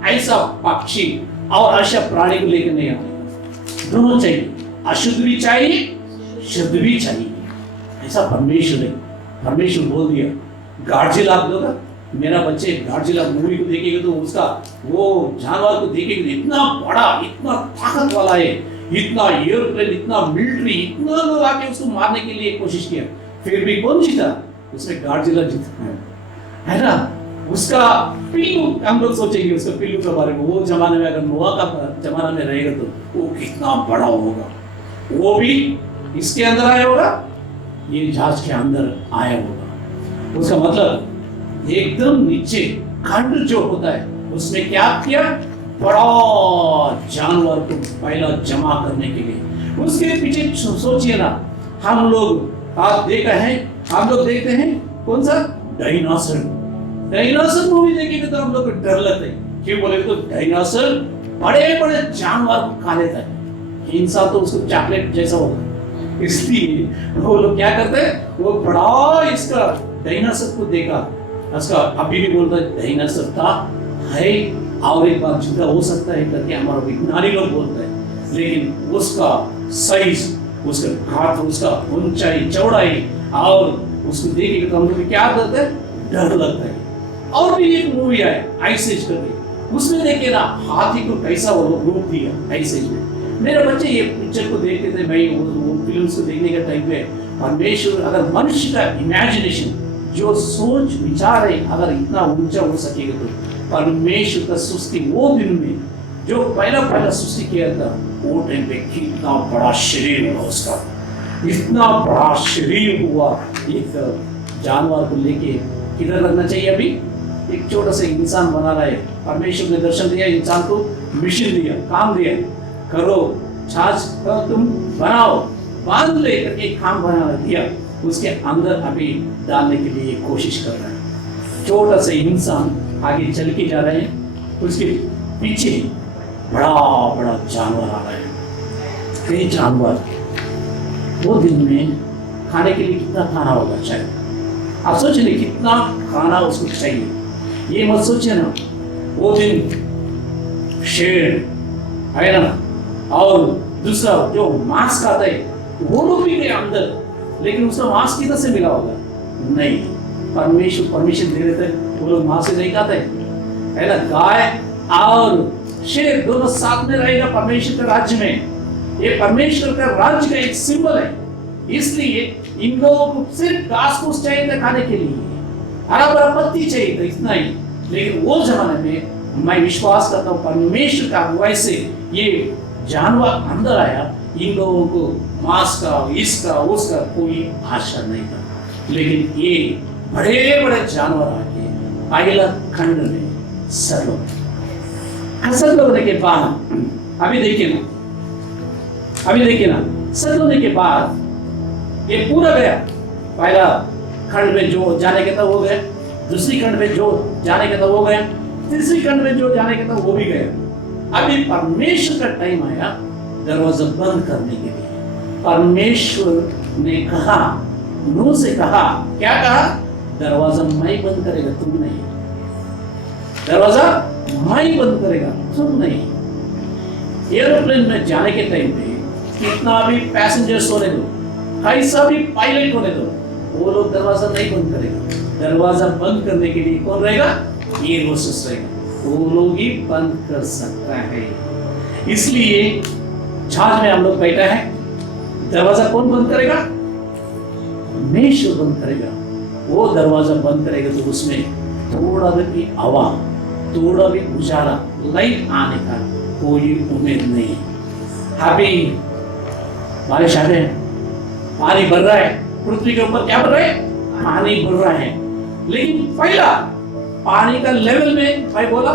ऐसा पक्षी और ऐसा प्राणी को लेकर नहीं आएगा। दोनों चाहिए, अशुद्ध भी चाहिए, शुद्ध भी चाहिए। ऐसा परमेश्वर बोल दिया। गाडजिला आप लोग, मेरा बच्चे गाडजिला मूवी को देखेगा तो उसका वो जानवर को देखेगा, इतना बड़ा, इतना ताकत वाला है, इतना एयरप्लेन, इतना मिलिट्री, इतना लोग आके उसको मारने के लिए कोशिश किया, फिर भी कौन जीता? उसमें गाडजिला जीता है ना। उसका पिल्लू, हम लोग सोचेंगे उसका पिल्लू के बारे में, वो जमाने में अगर नोआ का जमाना में रहेगा तो वो कितना बड़ा होगा। वो भी इसके अंदर आया होगा, ये जहाज के अंदर आया होगा। उसका मतलब एकदम नीचे खंड जो होता है उसमें क्या किया, बड़ा जानवर को पहला जमा करने के लिए। उसके पीछे सोचिए ना, हम लोग आप देखते हैं कौन सा, डायनासोर मूवी देखेंगे तो हम लोग को डर लगता है। क्यों बोले तो डायनासोर बड़े बड़े जानवर को खा लेता है, इंसान तो उसको चॉकलेट जैसा होता है। इसलिए वो लोग क्या करते हैं, वो बड़ा इसका डायनासोर को देखा, उसका अभी भी बोलता है डायनासोर था है और एक बार जुदा हो सकता है करके हमारा विज्ञानी लोग बोलते हैं। लेकिन उसका साइज, उसका हाथ, उसका ऊंचाई, चौड़ाई और उसको देखेंगे तो हम लोग क्या करते हैं, डर लगता है। और भी एक मूवी आया आइस एज करके, उसमें देखिए ना हाथी को कैसा वो रूप दिया आइस एज में। मेरे बच्चे ये पिक्चर को देखते थे, मैं वो फिल्म को देखने के टाइम पे परमेश्वर अगर मनुष्य का इमेजिनेशन जो सोच विचार है अगर इतना ऊंचा हो सकेगा तो परमेश्वर का सृष्टि वो दिन में जो पहला सृष्टि किया था वो टाइम पे कितना बड़ा शरीर हुआ उसका, इतना बड़ा शरीर हुआ। एक जानवर को लेके किधर रखना चाहिए, अभी एक छोटा सा इंसान बना रहा है। परमेश्वर ने दर्शन दिया, इंसान को मिशन दिया, काम दिया, करो छाछ तुम बनाओ, बांध ले करके काम बना दिया, उसके अंदर अभी डालने के लिए कोशिश कर रहा है। छोटा सा इंसान आगे चल के जा रहे हैं, उसके पीछे बड़ा बड़ा जानवर आ रहा है। कई जानवर वो दिन में खाने के लिए कितना खाना होगा, शायद आप सोच ले कितना खाना उसको चाहिए। ये मत सोचिए ना, वो दिन शेर है ना, और दूसरा जो मांस खाता है वो लोग भी गए अंदर, लेकिन उसका मांस किधर से मिला होगा? नहीं, परमेश्वर दे देते, वो लोग मांस से नहीं खाते है ना। गाय और शेर दोनों साथ में रहेगा परमेश्वर के राज्य में। ये परमेश्वर का राज्य का एक सिंबल है, इसलिए इन लोगों को सिर्फ घास फूस चाहिए था खाने के लिए, हरा भरा पत्ती चाहिए था, इतना ही। लेकिन वो जमाने में मैं विश्वास करता हूँ परमेश्वर का अगुवाई से ये जानवर अंदर आया, इन लोगों को मांस का, इसका उसका कोई आशा नहीं था। लेकिन ये बड़े बड़े जानवर आके पहला खंड में सर होने के बाद अभी देखिए ना, सर होने के बाद ये पूरा गया। पहला खंड में जो जाने के था वो गया, दूसरी खंड में जो जाने के था वो गया, तीसरी खंड में जो जाने के था वो भी गया। अभी परमेश्वर का टाइम आया दरवाजा बंद करने के लिए। परमेश्वर ने कहा, नूह से कहा, क्या कहा? दरवाजा मैं बंद करेगा, तुम नहीं। दरवाजा मैं बंद करेगा, तुम नहीं। एरोप्लेन में जाने के टाइम पे कितना भी पैसेंजर्स होने दो, कैसा भी पायलट होने दो, वो लोग दरवाजा नहीं बंद करेगा। दरवाजा बंद करने के लिए कौन रहेगा? एयर होस्टेस रहेगा, वो लोग ही बंद कर सकता है। इसलिए जहाज में हम लोग बैठा है, दरवाजा कौन बंद करेगा? परमेश्वर बंद करेगा। वो दरवाजा बंद करेगा तो उसमें थोड़ा भी हवा, थोड़ा भी उजाला, लाइट आने का कोई उम्मीद नहीं। अभी बारिश आ रही है, पानी भर रहा है, पृथ्वी के ऊपर क्या भर रहा है? पानी भर रहा है। लेकिन पहला पानी का लेवल में भाई बोला,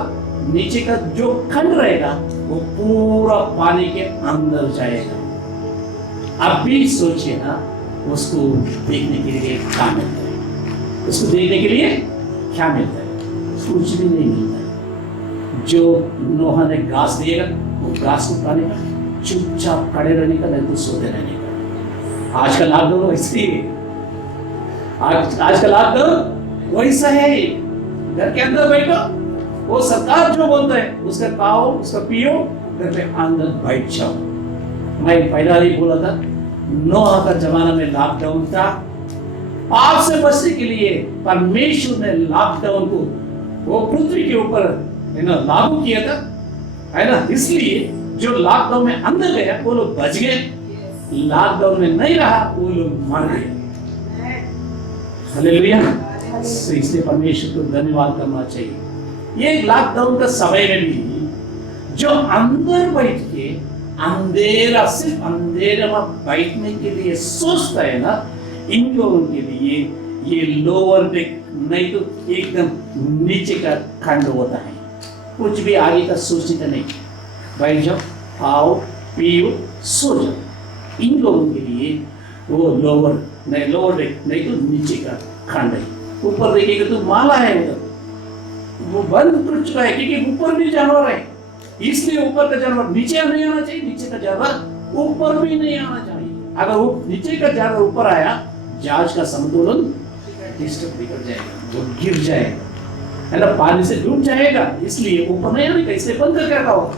नीचे का जो खंड रहेगा वो पूरा पानी के अंदर जाएगा। अब भी सोचिए ना, उसको देखने के लिए क्या मिलता है? उसको देखने के लिए क्या मिलता है? कुछ भी नहीं मिलता है। जो नोहा ने घास दिएगा वो घास को खाने का, चुपचाप खड़े रहने का, नहीं तो सोते रहने का। आज का लॉकडाउन वैसे ही है। आज का लॉकडाउन वैसा है। घर के अंदर बैठो, वो सरकार जो बोलता है उसका खाओ, उसका पियो, घर के अंदर बैठ जाओ। मैं पहला ही बोला था, नोहा का जमाना में लॉकडाउन था। पाप से बचने के लिए परमेश्वर ने लॉकडाउन को वो पृथ्वी के ऊपर लागू किया था, है ना। इसलिए जो लॉकडाउन में अंदर गया वो लोग बच गए, लॉकडाउन में नहीं रहा वो लोग मर गए। हालेलुया। इसलिए परमेश्वर को धन्यवाद करना चाहिए। ये लॉकडाउन का समय में भी जो अंदर बैठ के अंधेरा, सिर्फ अंधेरे में बैठने के लिए सोचता है ना, इन लोगों के लिए ये लोअर डेक, नहीं तो एकदम नीचे का खंड होता है। कुछ भी आगे का सोचने का नहीं, बैठ जाओ, खाओ, पियो, सो जाओ। इन लोगों के लिए वो लोअर डेक, नहीं तो नीचे का खंड है। ऊपर देखिएगा तो माला है, उधर वो बंद कर चुका है, क्योंकि ऊपर भी जानवर है। इसलिए ऊपर का जानवर नीचे नहीं आना चाहिए, नीचे का जानवर ऊपर भी नहीं आना चाहिए। अगर वो नीचे का जानवर ऊपर आया, जहाज का संतुलन डिस्टर्ब बिगड़ जाएगा, वो गिर जाएगा, है ना, पानी से डूब जाएगा। इसलिए ऊपर नहीं आने का, इसलिए बंद करके रखा होगा।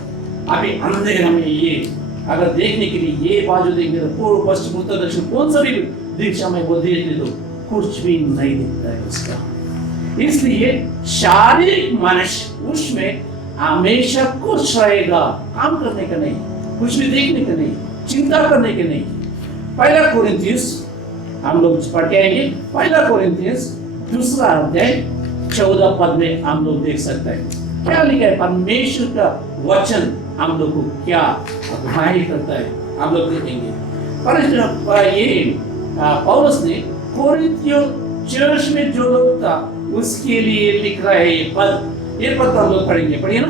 अभी अंधेरे में ये अगर देखने के लिए ये बाजू देंगे तो पूर्व पश्चिम उत्तर दक्षिण कौन सा भी दिशा में वो देखने तो कुछ भी नहीं दिखता है उसका। इसलिए शारीरिक मनुष्य उसमें हमेशा खुश रहेगा, काम करने का नहीं, कुछ भी देखने का नहीं, चिंता करने के नहीं। पहला कोरिन्थियंस हम लोग पढ़ के आएंगे, पहला कोरिन्थियंस 2 अध्याय 14 पद में हम लोग देख सकते हैं क्या लिखा है। परमेश्वर का वचन हम लोग को क्या अगुवाई करता है हम लोग देखेंगे। पर ये पौलुस ने कोरिन्थियों चर्च में जो लोग था उसके लिए लिख रहा है ये पद हम लोग पढ़ेंगे, पढ़िए ना।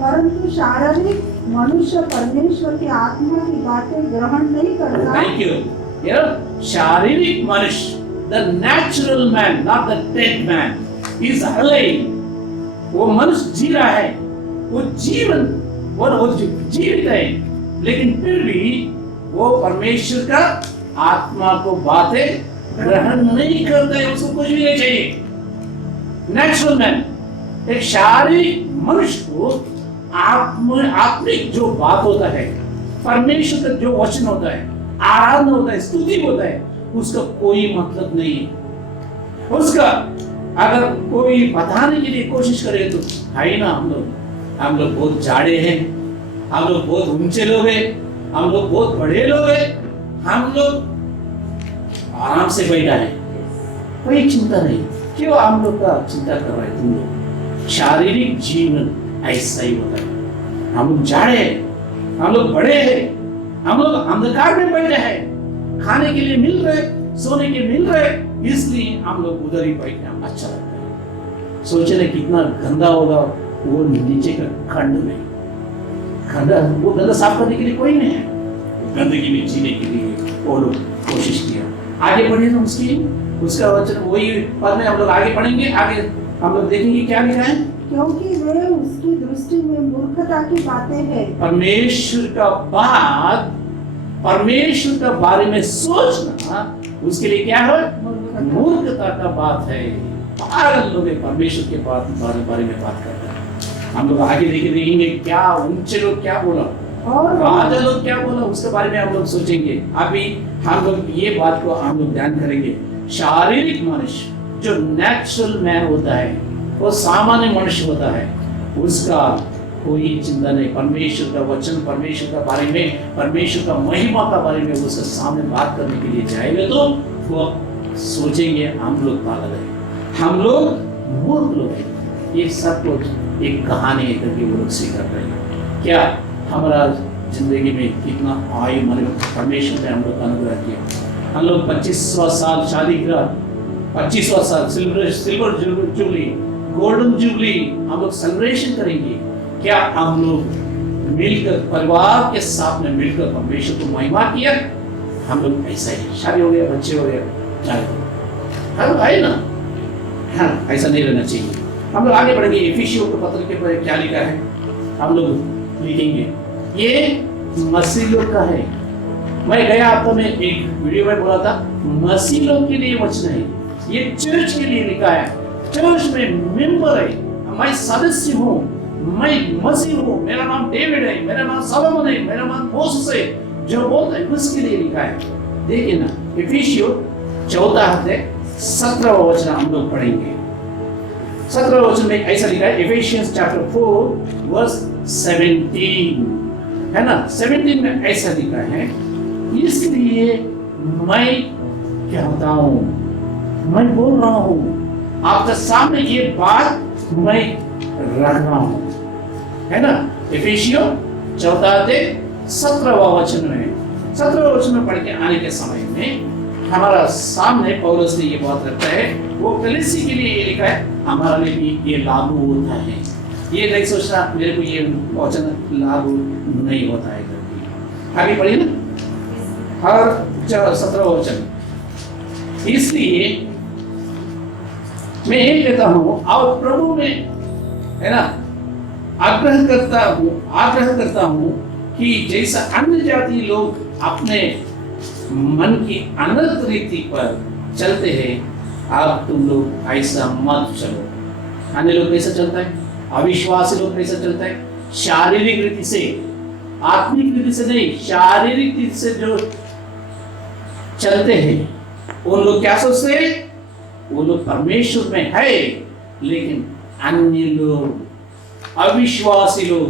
परंतु शारीरिक मनुष्य परमेश्वर की आत्मा की बातें ग्रहण नहीं करता। Thank you. शारीरिक मनुष्य, the natural man, not the dead man, is alive. वो मनुष्य जी रहा है, वो जीवन वो जीवित है, लेकिन फिर भी वो परमेश्वर का आत्मा को बातें ग्रहण नहीं करता है, उसको कुछ भी नहीं चाहिए। नेचुरल मैन, एक शारीरिक मनुष्य को आत्मिक जो बात होता है, परमेश्वर का जो वचन होता है, आराधना होता है, स्तुति होता है, उसका कोई मतलब नहीं है। उसका अगर कोई बताने के लिए कोशिश करे तो है ना, हम लोग बहुत जाड़े हैं, हम लोग बहुत ऊंचे लोग हैं, हम लोग बहुत बड़े लोग हैं, हम लोग आराम से बैठा है, कोई चिंता नहीं। क्यों हम लोग का चिंता कर रहे तुम लोग? शारीरिक जीवन ऐसा ही होता है। हम लोग जाड़े हैं, हम लोग बड़े हैं, हम लोग अंधकार में बैठे हैं, खाने के लिए मिल रहे, सोने के मिल रहे, इसलिए हम लोग उधर ही बैठना अच्छा लगता है। सोच रहे कितना गंदा होगा वो नीचे का खंड में, खंड वो गंदा साफ करने के लिए कोई नहीं है, गंदगी में जीने के लिए वो लोग कोशिश किया। आगे बढ़े ना उसका वचन वही पद में हम लोग आगे पढ़ेंगे, आगे हम लोग देखेंगे क्या लिखा है। क्योंकि वे उसकी दृष्टि में मूर्खता की बातें हैं। परमेश्वर का बात, परमेश्वर का बारे में सोचना उसके लिए क्या है? मूर्खता का बात है। पागल लोग परमेश्वर के बारे में बात करते हैं। हम लोग आगे देखेंगे क्या ऊंचे लोग क्या बोला और राजा लोग क्या बोला, उसके बारे में हम लोग सोचेंगे। अभी हम लोग ये बात को हम लोग ध्यान करेंगे। शारीरिक मनुष्य जो नेचुरल मैन होता है, वो सामान्य मनुष्य होता है, उसका कोई चिंता नहीं। परमेश्वर का वचन, परमेश्वर का बारे में, परमेश्वर का महिमा का बारे में उसके सामने बात करने के लिए जाएगा तो वो सोचेंगे हम लोग पागल है, हम लोग मूर्ख लोग हैं। ये सब कुछ एक कहानी है करके वो लोग स्वीकार करेंगे। क्या हमारा जिंदगी में कितना आयु मन परमेश्वर ने हम लोग का अनुग्रह किया। हम लोग 25वां साल शादी का, 25वां साल सिल्वर जुबली, गोल्डन जुबली हम लोग सेलिब्रेशन करेंगे। क्या हम लोग मिलकर परिवार के साथ में मिलकर परमेश्वर को महिमा किया? हम लोग ऐसा ही शादी हो गया, बच्चे हो गए, हम आए ना, हाँ ऐसा नहीं रहना चाहिए। हम लोग आगे बढ़ेंगे। एफिसियों के पत्र के पर क्या लिखा है हम लोग लिखेंगे। ये मसीह लोग का है। मैं गया हफ्ता में एक वीडियो में बोला था मसीह लोग के लिए वचन है, ये चर्च के लिए लिखा है। चर्च में मेंबर है, मैं सदस्य हूँ, मैं मसीह हूँ, मेरा नाम डेविड है, मेरा नाम सलोमन है, मेरा नाम मोसेस है, जो बोलते हैं उसके लिए लिखा है। देखिए ना, एफिसियों 14 अध्याय 17वां वचन हम लोग पढ़ेंगे। 17वां वचन में ऐसा लिखा है, एफिशियंस चैप्टर 4 वर्स 17 है ना। 17 में ऐसा लिखा है, इसलिए मैं कहता हूं, मैं बोल रहा हूं आपके सामने ये बात मैं रख रहा हूं, है ना। एफिसियों 14 अध्याय 17वां वचन में, 17वां वचन में पढ़ के आने के समय में हमारा सामने पौलुस ने ये बात रखता है, वो कलीसिया के लिए ये लिखा है, हमारे लिए भी ये लागू होता है। ये नहीं सोचना मेरे को ये वचन लागू नहीं होता है करके। आगे पढ़िए ना, हर 17वां वचन। इसलिए मैं ये कहता हूं और प्रभु में, है ना, आग्रह करता हूं कि जैसा अन्य जाति लोग अपने मन की अनर्थ रीति पर चलते हैं, अब तुम लोग ऐसा मत चलो। अन्य लोग कैसा चलता है? अविश्वासी लोग कैसा चलता है? शारीरिक रीति से, आत्मिक रीति से नहीं, शारीरिक रीति से जो चलते हैं उन लोग क्या सोचते हैं? वो लोग परमेश्वर में है, लेकिन अन्य लोग, अविश्वासी लोग,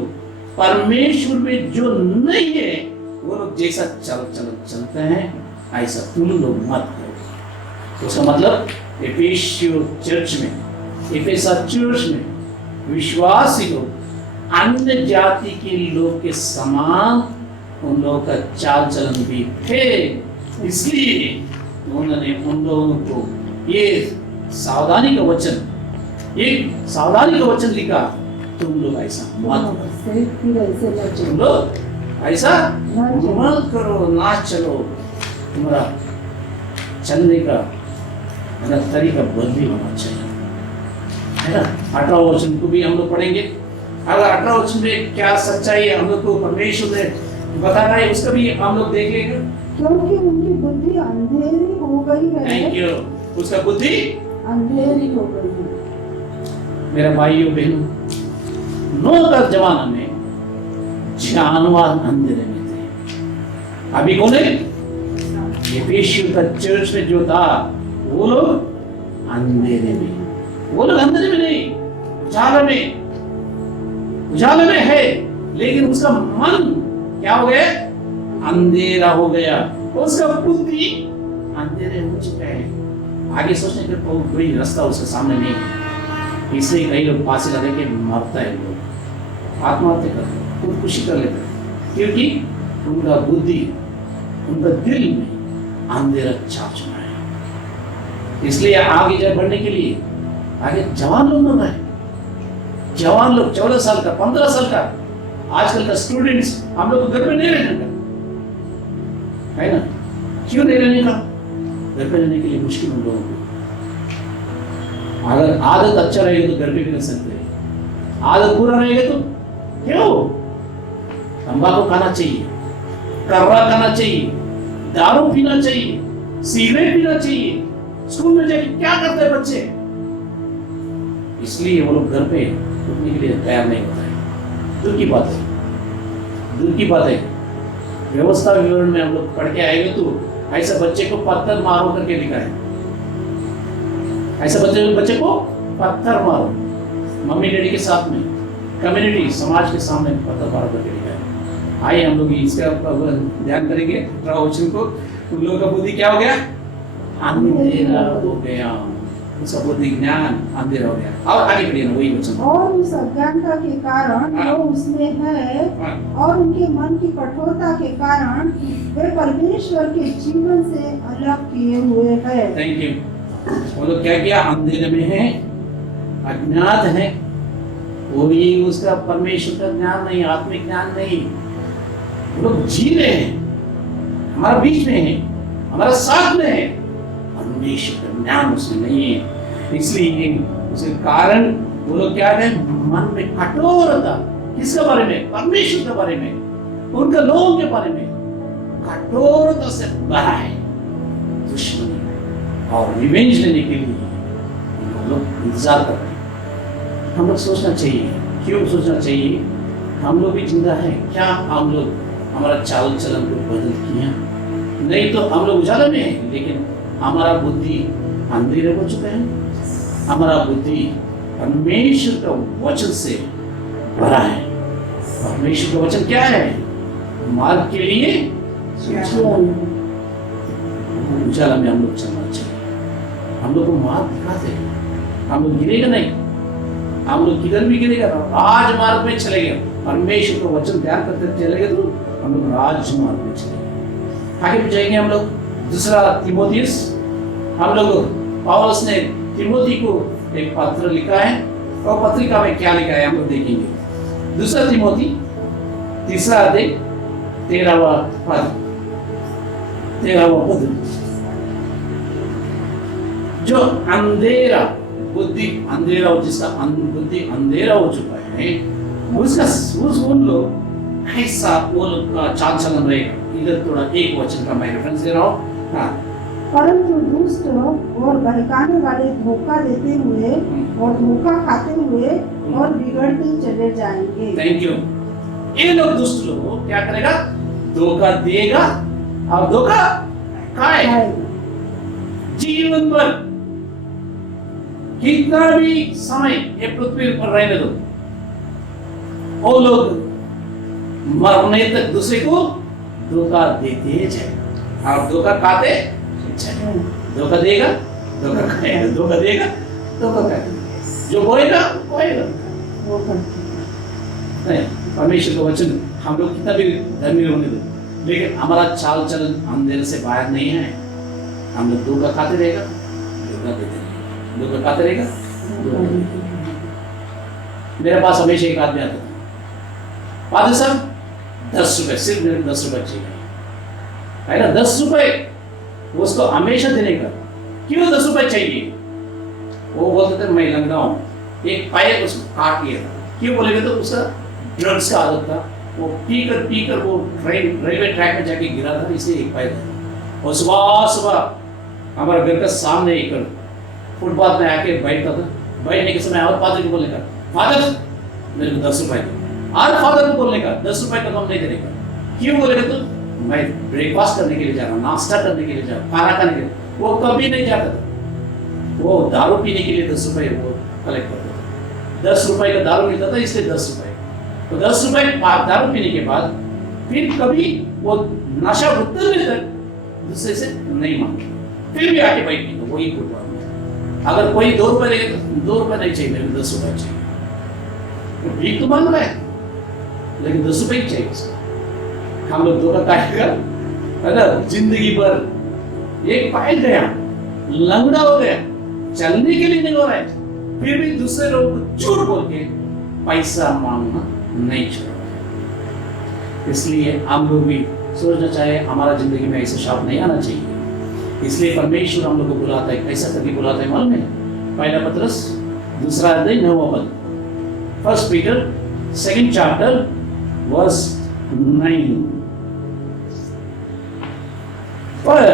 परमेश्वर में जो नहीं है, वो लोग जैसा चलते हैं ऐसा तुम लोग मत करो। उसका मतलब एफिसियों चर्च में, एफेसा चर्च में विश्वासी लोग अन्य जाति के लोग के समान उन लोगों का चाल चलन भी थे, इसलिए उन्होंने उन लोगों को ये सावधानी का वचन लिखा, तुम लोग ऐसा मत करो, तुम लोग ऐसा मत करो, ना चलो। तुम्हारा चलने का तरीका बदली होना चाहिए, है ना। 18वां वचन को भी हम लोग पढ़ेंगे। अगर 18वां वचन में क्या सच्चाई है हम लोग को परमेश्वर ने बताना है, उसका भी हम लोग देख लेंगे। क्योंकि उनकी बुद्धि अंधेरी हो गई है। Thank you. उसका बुद्धि अंधेरी हो गई है। मेरा भाइयों बहनों, नूह का जमाना में जानवर अंधेरे में थे। अभी कौन है? एफिसियों का चर्च में जो था वो लोग अंधेरे में, वो लोग अंधेरे में नहीं, उजाले में है, लेकिन उसका मन क्या हो गया? अंधेरा हो गया, उसका बुद्धि अंधेरे हो चुका है। आगे सोचने का कोई रास्ता उसके सामने नहीं है, इसलिए कई लोग फांसी लगा के मरता है, लोग आत्महत्या करते हैं, खुदकुशी कर लेते हैं। क्योंकि उनका बुद्धि, उनका दिल में अंधेरा छा चुका है। इसलिए आगे जब बढ़ने के लिए आगे जवान लोग मिल रहे हैं, जवान लोग 14 साल का, 15 साल का, आजकल का स्टूडेंट्स हम लोग को घर पे नहीं रहने का है ना। क्यों नहीं रहने का? घर पे रहने के लिए मुश्किल उन लोगों को। अगर आदत अच्छा रहेगा तो घर पे भी रह सकते हैं, आदत बुरा रहेगा तो क्यों? तंबाकू खाना चाहिए, कर्रा खाना चाहिए, दारू पीना चाहिए, सिगरेट पीना चाहिए, स्कूल में जाके क्या करते हैं बच्चे? इसलिए वो लोग घर पे रुकने के लिए तैयार नहीं होता है। दूर की बात है, दूर की बात है। व्यवस्था विवरण में हम लोग पढ़ के आएंगे तो ऐसा बच्चे को पत्थर मारो करके लिखा है, ऐसा बच्चे को पत्थर मारो, मम्मी डैडी के साथ में, कम्युनिटी, समाज के सामने पत्थर मारो करके लिखा है। आइए हम लोग इसका ध्यान करेंगे। प्रवचन को उन लोगों का बुद्धि क्या हो गया? अंधेरा हो गया, उसका बुद्धि ज्ञान अंधेरा हो गया। और आगे बढ़िए ना, वही वचन। और उस अज्ञानता के कारण जो उसमें है और उनके मन की कठोरता के कारण वे परमेश्वर के जीवन से अलग किए हुए हैं। Thank you. वो लोग क्या किया? अंधेरे में है, अज्ञात है, कोई उसका परमेश्वर का ज्ञान नहीं, आत्मिक ज्ञान नहीं। वो लोग जी रहे हैं, हमारे बीच में है, हमारा साथ में है, परमेश्वर का ज्ञान उसमें नहीं है। इसलिए उसके कारण वो लोग क्या है? मन में कठोरता, किसके बारे में? परमेश्वर के बारे में, उनके लोगों के बारे में कठोरता से भरा है। दुश्मनी और रिवेंज लेने के लिए हम लोग इंतजार कर रहे हैं। हम लोग सोचना चाहिए, क्यों सोचना चाहिए? हम लोग भी जिंदा हैं क्या? हम लोग हमारा चाल चलन को बदल किया? नहीं तो हम लोग उजाले में हैं, लेकिन हमारा बुद्धि अंधेरे हो चुका है। हमारा बुद्धि परमेश्वर का वचन से भरा है। परमेश्वर का वचन क्या है? मार्ग के लिए उजाला में हम लोग चलना चाहिए। हम लोग को मार्ग दिखाते हैं, हम लोग गिरेगा नहीं, हम लोग किधर भी गिरेगा, राजमार्ग में चलेगा। परमेश्वर का वचन ध्यान करते चलेंगे तो हम लोग राजमार्ग में चलेंगे। आगे भी जाएंगे हम लोग। दूसरा तीमुथियुस, हम लोग पौलुस ने तीमुथी को एक पत्र लिखा है, और पत्रिका में क्या लिखा है हम लोग देखेंगे। दूसरा तीमुथी 3 अध्याय 13वां पद। जो अंधेरा बुद्धि, अंधेरा हो जिसका बुद्धि अंधेरा हो चुका है, उसका उन लोग ऐसा वो लोग का चाल चलन रहेगा। इधर थोड़ा एक वचन का मैं रेफरेंस दे रहा हूँ। हाँ, परंतु दुष्ट और बहकाने वाले धोखा देते हुए और धोखा खाते हुए और बिगड़ते चले जाएंगे। Thank you. ये लोग दुष्ट लोग क्या करेगा? धोखा देगा और धोखा खाएगा। जीवन भर कितना भी समय ये पृथ्वी पर रहने दो, वो लोग मरने तक दूसरे को धोखा देते जाए और धोखा खाते जाए। धोखा देगा, धोखा खाएगा, धोखा देगा, धोखा खाएगा। जो बोएगा बोएगा। नहीं, परमेश्वर का वचन हम लोग कितना भी धर्मी होने दो, लेकिन हमारा चाल चलन अंधेरे से बाहर नहीं है। हम लोग धोखा खाते रहेगा, धोखा देते रहेगा, धोखा खाते रहेगा। मेरे पास हमेशा एक आदमी आता था, फादर साहब 10 रुपए, सिर्फ मेरे 10 रुपए चाहिए, है ना। 10 रुपए उसको हमेशा देने का। क्यों 10 रुपए चाहिए? वो बोलते थे मैं लंगड़ा हूँ, एक पैर उसको काट लिया था। क्यों बोलेंगे? तो उसका ड्रग्स का आदत था, वो पी कर वो रेलवे ट्रैक में जाके गिरा था, इसलिए एक पैर था। और सुबह हमारे घर का सामने एक फुटपाथ में आके बैठता था। बैठने के समय और फादर को बोलने का, फादर मेरे को 10 रुपए दो। और फादर को बोलने का 10 रुपए का हम नहीं देने का। क्यों बोलेगा? तो मैं ब्रेकफास्ट करने के लिए जा रहा हूँ, नाश्ता करने के लिए जा रहा हूँ, खाना खाने के लिए। वो कभी नहीं जाता था। वो दारू पीने के लिए 10 रुपए वो कलेक्ट करता था। 10 रुपए का दारू मिलता था, इसलिए 10 रुपए। तो 10 रुपए दारू पीने के बाद फिर कभी वो नशा उतरने तक दूसरे से नहीं मांगे, फिर भी आके बैठने को वही फुटपाथ में। अगर कोई 2 रुपए लेगा तो 2 रुपए नहीं चाहिए, मेरे को 10 रुपए चाहिए। तो भीख तो मांग रहा है, लेकिन 10 रुपए ही चाहिए उसको। हम लोग धोखा खाएगा, है ना, जिंदगी भर। एक पायल गया, लंगड़ा हो गया, चलने के लिए नहीं हो रहा है, फिर भी दूसरे लोगों को झूठ बोल के पैसा मांगना नहीं छोड़ा। इसलिए हम लोग भी सोचना चाहिए हमारा जिंदगी में ऐसा शाप नहीं आना चाहिए। इसलिए परमेश्वर हम लोग को बुलाता है, कैसा करके बुलाता है मालूम है? पहला पत्रस 2 अध्याय 9वां पद, 1 पीटर 2nd chapter verse 9। पर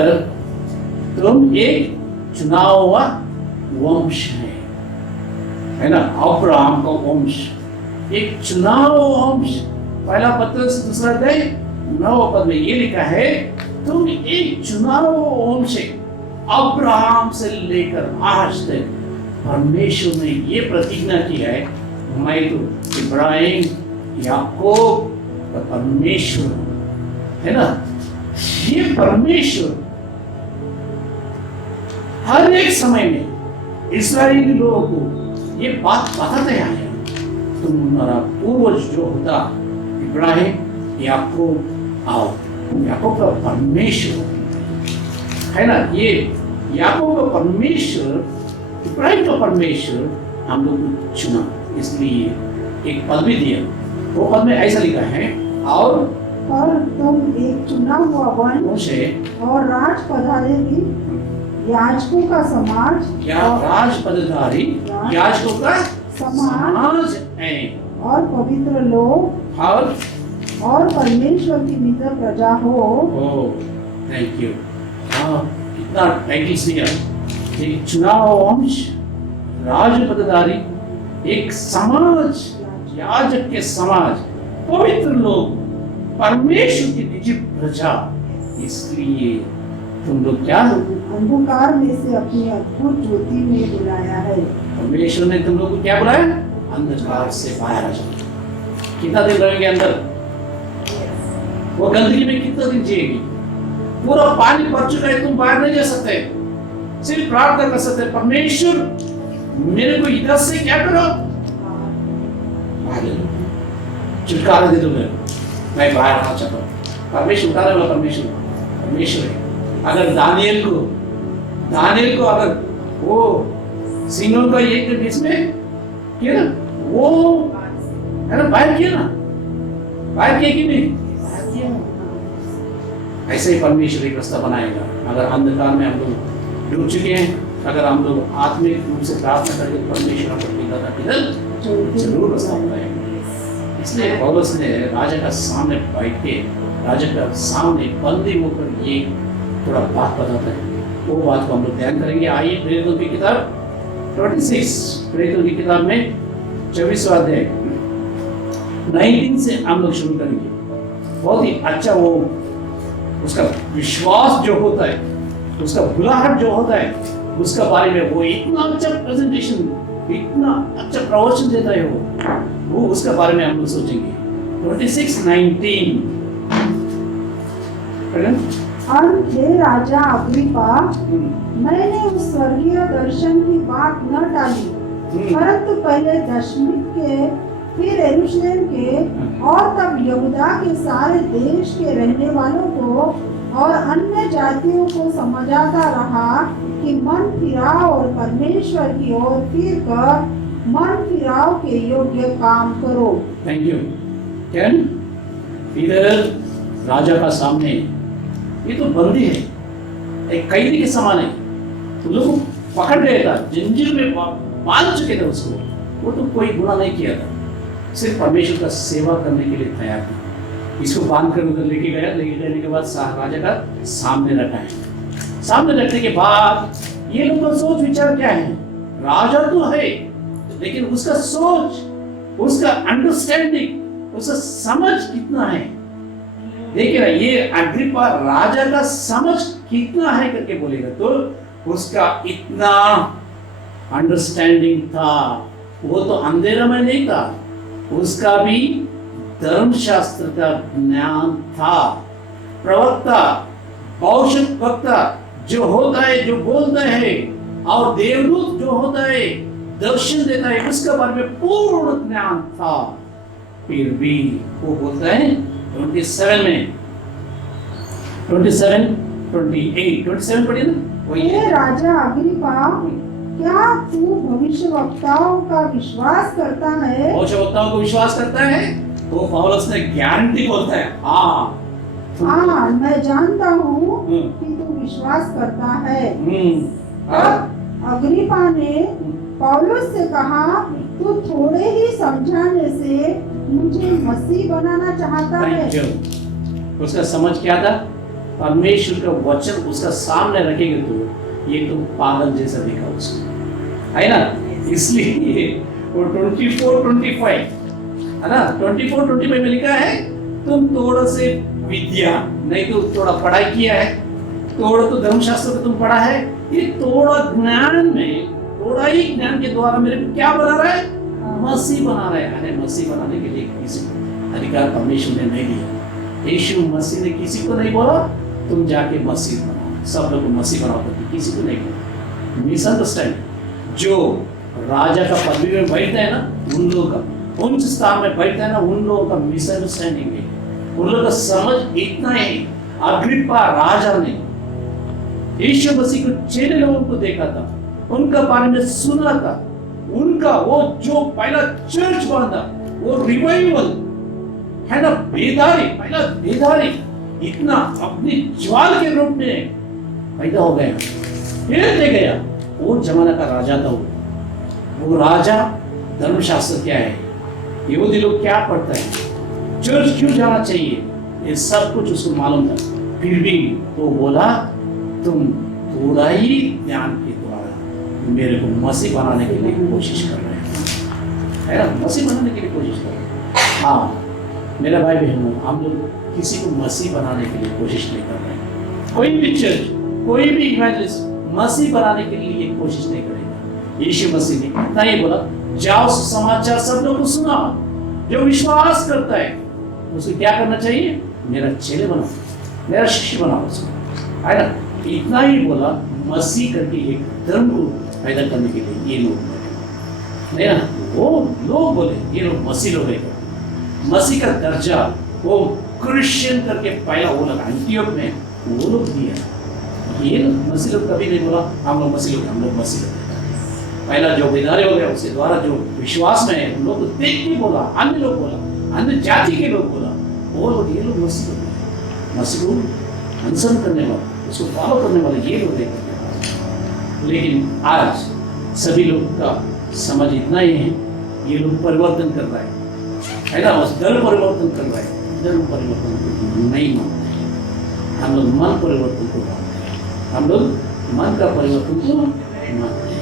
तुम एक चुना हुआ वंश है ना, अब्राहम का वंश, एक चुना हुआ वंश। पहला पत्रस 2 अध्याय 9वां पद में ये लिखा है, तुम एक चुना हुआ वंश है। अब्राहम से लेकर आज तक परमेश्वर ने ये प्रतिज्ञा की है, मैं तो इब्राहिम याकूब का परमेश्वर हूं, है ना। ये परमेश्वर हर एक समय में इस्राएली लोगों को ये बात बताते आए, तुम्हारा पूर्वज जो होता इब्राहिम याकूब और याकूब का परमेश्वर है ना, ये याकूब का परमेश्वर इब्राहिम का परमेश्वर हम लोग को चुना, इसलिए एक पद भी दिया। वो पद में ऐसा लिखा है, और तुम एक चुना हुआ वंश है और राज पधारेगी, याजकों का समाज, क्या राज पदधारी याजकों का समाज है, और पवित्र लोग और परमेश्वर की मित्र प्रजा हो। Thank you. हाँ, कितना टाइटल्स दिया, एक चुनाव वंश, राज पदधारी, एक समाज, याजक के समाज, पवित्र लोग, परमेश्वर की निजी प्रजा। इसलिए तुम लोग क्या अंधकार में से अपनी अद्भुत ज्योति में बुलाया है। परमेश्वर ने तुम लोग को क्या बुलाया? अंधकार से बाहर आ जाओ। कितना दिन रहेंगे अंदर? वो गंदगी में कितना दिन जिएगी? पूरा पानी भर चुका है, तुम बाहर नहीं जा सकते, सिर्फ प्रार्थना कर सकते, परमेश्वर मेरे को इधर से क्या करो, छुटकारा दे दो, मैं बाहर आना चाहता हूँ। परमेश्वर उतारे वाला परमेश्वर है। अगर दानियल को अगर वो सिंहों का एक इसमें किया ना, वो है ना, बाहर किया कि नहीं? ऐसे ही परमेश्वर एक रास्ता बनाएगा। अगर अंधकार में हम लोग डूब चुके हैं, अगर हम लोग आत्मिक रूप से प्रार्थना करके परमेश्वर हमको किधर जरूर रास्ता बनाएगा। इसलिए पौलुस ने राजा का सामने बैठ के, राजा का सामने बंदी होकर ये थोड़ा बात बताता है, वो बात को हम लोग ध्यान करेंगे। आइए प्रेरितों की किताब 26, प्रेरितों की किताब में 24वां अध्याय 19 से हम लोग शुरू करेंगे। बहुत ही अच्छा वो उसका विश्वास जो होता है, उसका बुलाहट जो होता है, उसका बारे में वो इतना अच्छा प्रेजेंटेशन, इतना अच्छा प्रवचन देता है, वो उसका बारे में हम लोग सोचेंगे। 26:19 और हे राजा अग्रिप्पा, मैंने उस स्वर्गीय दर्शन की बात न टाली, परंतु पहले दशमिक के, फिर यरूशलेम के, और तब यहूदा के सारे देश के रहने वालों को और अन्य जातियों को समझाता रहा कि मन फिराओ और परमेश्वर की ओर फिर कर मन फिराओ के योग्य काम करो। Thank you. कैन इधर राजा का सामने, ये तो बंदी है, एक कैदी के समान है, तो लोग पकड़ गया था, जंजीर में बांध चुके थे उसको, वो तो कोई गुनाह नहीं किया था, सिर्फ परमेश्वर का सेवा करने के लिए तैयार था। इसको बांध कर उधर लेके गया, लेके जाने के बाद राजा का सामने रखा है। सामने रखने के बाद ये लोग का सोच विचार क्या है? राजा तो है, लेकिन उसका सोच, उसका अंडरस्टैंडिंग, उसका समझ कितना है? देखिए ना, ये अग्रिप्पा राजा का समझ कितना है करके बोलेगा, तो उसका इतना अंडरस्टैंडिंग था। वो तो अंधेरा में नहीं था, उसका भी धर्मशास्त्र का ज्ञान था। प्रवक्ता, भविष्य वक्ता जो होता है, जो बोलता है, और देवदूत जो होता है, दर्शन देता है, उसके बारे में पूर्ण ज्ञान था। फिर भी वो बोलता है 27 में, 27, 28, 27 पढ़िए ना, वही हे है। राजा अग्रिपा, क्या तू भविष्यवक्ताओं का विश्वास करता है? भविष्यवक्ताओं को विश्वास करता है, तो पौलुस ने गारंटी बोलता है, हाँ हाँ, मैं जानता हूँ हम्म। कि तू विश्वास करता है। हाँ, तब अग्रिपा ने पौलुस से कहा, तू थोड़े ही समझाने से मुझे मसीह बनाना चाहता है। Thank you. उसका समझ क्या था? परमेश्वर का वचन उसका सामने रखेंगे तो ये तो पागल जैसा दिखा उसको, है ना? इसलिए वो 24, 25 है ना, 24, 25 में लिखा है, तुम थोड़ा से विद्या, नहीं तो थोड़ा पढ़ाई किया है, थोड़ा तो धर्मशास्त्र को तुम पढ़ा है, ये थोड़ा ज्ञान में, थोड़ा ही ज्ञान के द्वारा मेरे को क्या बना रहा है? मसीह बना रहा है। अरे मसीह बनाने के लिए किसी को अधिकार परमेश्वर ने नहीं दिया। यीशु मसीह ने किसी को नहीं बोला तुम जाके मसीह बनाओ, सब लोग को मसीह बनाओ करके किसी को नहीं बोला। मिसअंडरस्टैंडिंग। जो राजा का पदवी में बैठता है ना, उन लोगों का उच्च स्थान में बैठता है ना, उन लोगों का मिसअंडरस्टैंडिंग है। उन लोगों का समझ इतना ही, अग्रिप्पा राजा ने यीशु मसीह को चेले लोगों को देखा था, उनका बारे में सुना था, उनका वो जो पहला चर्च बांधा, वो रिवाइवल है ना, बेदारी, पहला बेदारी इतना अपनी ज्वाल के रूप में पैदा हो गया, फैलते गया। वो जमाना का राजा था वो राजा। धर्मशास्त्र क्या है, यहूदी लोग क्या पढ़ता है, चर्च क्यों जाना चाहिए, ये सब कुछ उसको मालूम था। फिर भी वो बोला तुम थोड़ा ही ज्ञान के द्वारा मेरे को मसीह बनाने के लिए कोशिश कर रहे हैं, है ना, मसीह बनाने के लिए कोशिश कर रहे हैं। हाँ मेरा भाई बहनों, हम लोग किसी को मसीह बनाने के लिए कोशिश नहीं कर रहे हैं। कोई भी चर्च, कोई भी इवेंजलिस्ट मसीह बनाने के लिए कोशिश नहीं करेगा। यीशु मसीह ने इतना ही बोला, जाओ समाचार सब लोगों को सुनाओ, जो विश्वास करता है उसको क्या करना चाहिए, मेरा चेले बनाओ, मेरा शिष्य बनाओ उसको, है ना। इतना ही बोला, मसीह करके एक धर्म को पैदा करने के लिए ये लोग बोले, है ना, वो लोग बोले ये लोग मसीह लोग है। मसीह का दर्जा वो क्रिश्चियन करके पहला वो लगा एंटियोक में, वो लोग दिया। ये लोग मसीह लोग कभी नहीं बोला हम लोग मसीह लोग, हम लोग मसीह लोग। पहला जो बेदारे हो गया उसके द्वारा जो विश्वास में है, उन लोग देख के बोला, अन्य लोग बोला, अन्य जाति के लोग बोला, वो लोग ये लोग मसीह लोग, मसीह को अनुसरण करने वाले, उसको फॉलो करने वाले ये लोग देख। लेकिन आज सभी लोग का समझ इतना ही है, ये लोग परिवर्तन कर रहा है ना, बस धर्म परिवर्तन कर रहा है, धर्म परिवर्तन को नहीं मानते हैं। हम लोग मन परिवर्तन को मानते हैं, हम लोग मन का परिवर्तन को मानते हैं।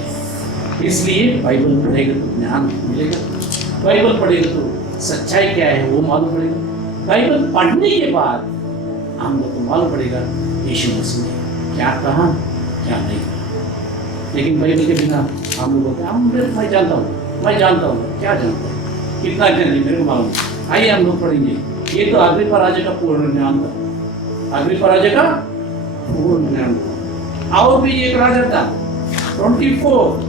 इसलिए बाइबल पढ़ेगा तो ज्ञान मिलेगा, बाइबल पढ़ेगा तो सच्चाई क्या है वो मालूम पड़ेगा। बाइबल पढ़ने के बाद हम लोग को मालूम पड़ेगा यीशु मसीह ने क्या कहा क्या नहीं कहा। लेकिन बाइबल के बिना हम लोग बोलते हैं मैं जानता हूँ, मैं जानता हूँ, क्या जानता हूँ, कितना ज्ञान नहीं मेरे को मालूम। आइए हम लोग पढ़ेंगे। ये तो अग्रिप्पा राजा का पूर्ण ज्ञान था, अग्रिप्पा राजा का पूर्ण ज्ञान था। और भी एक राजा था 24,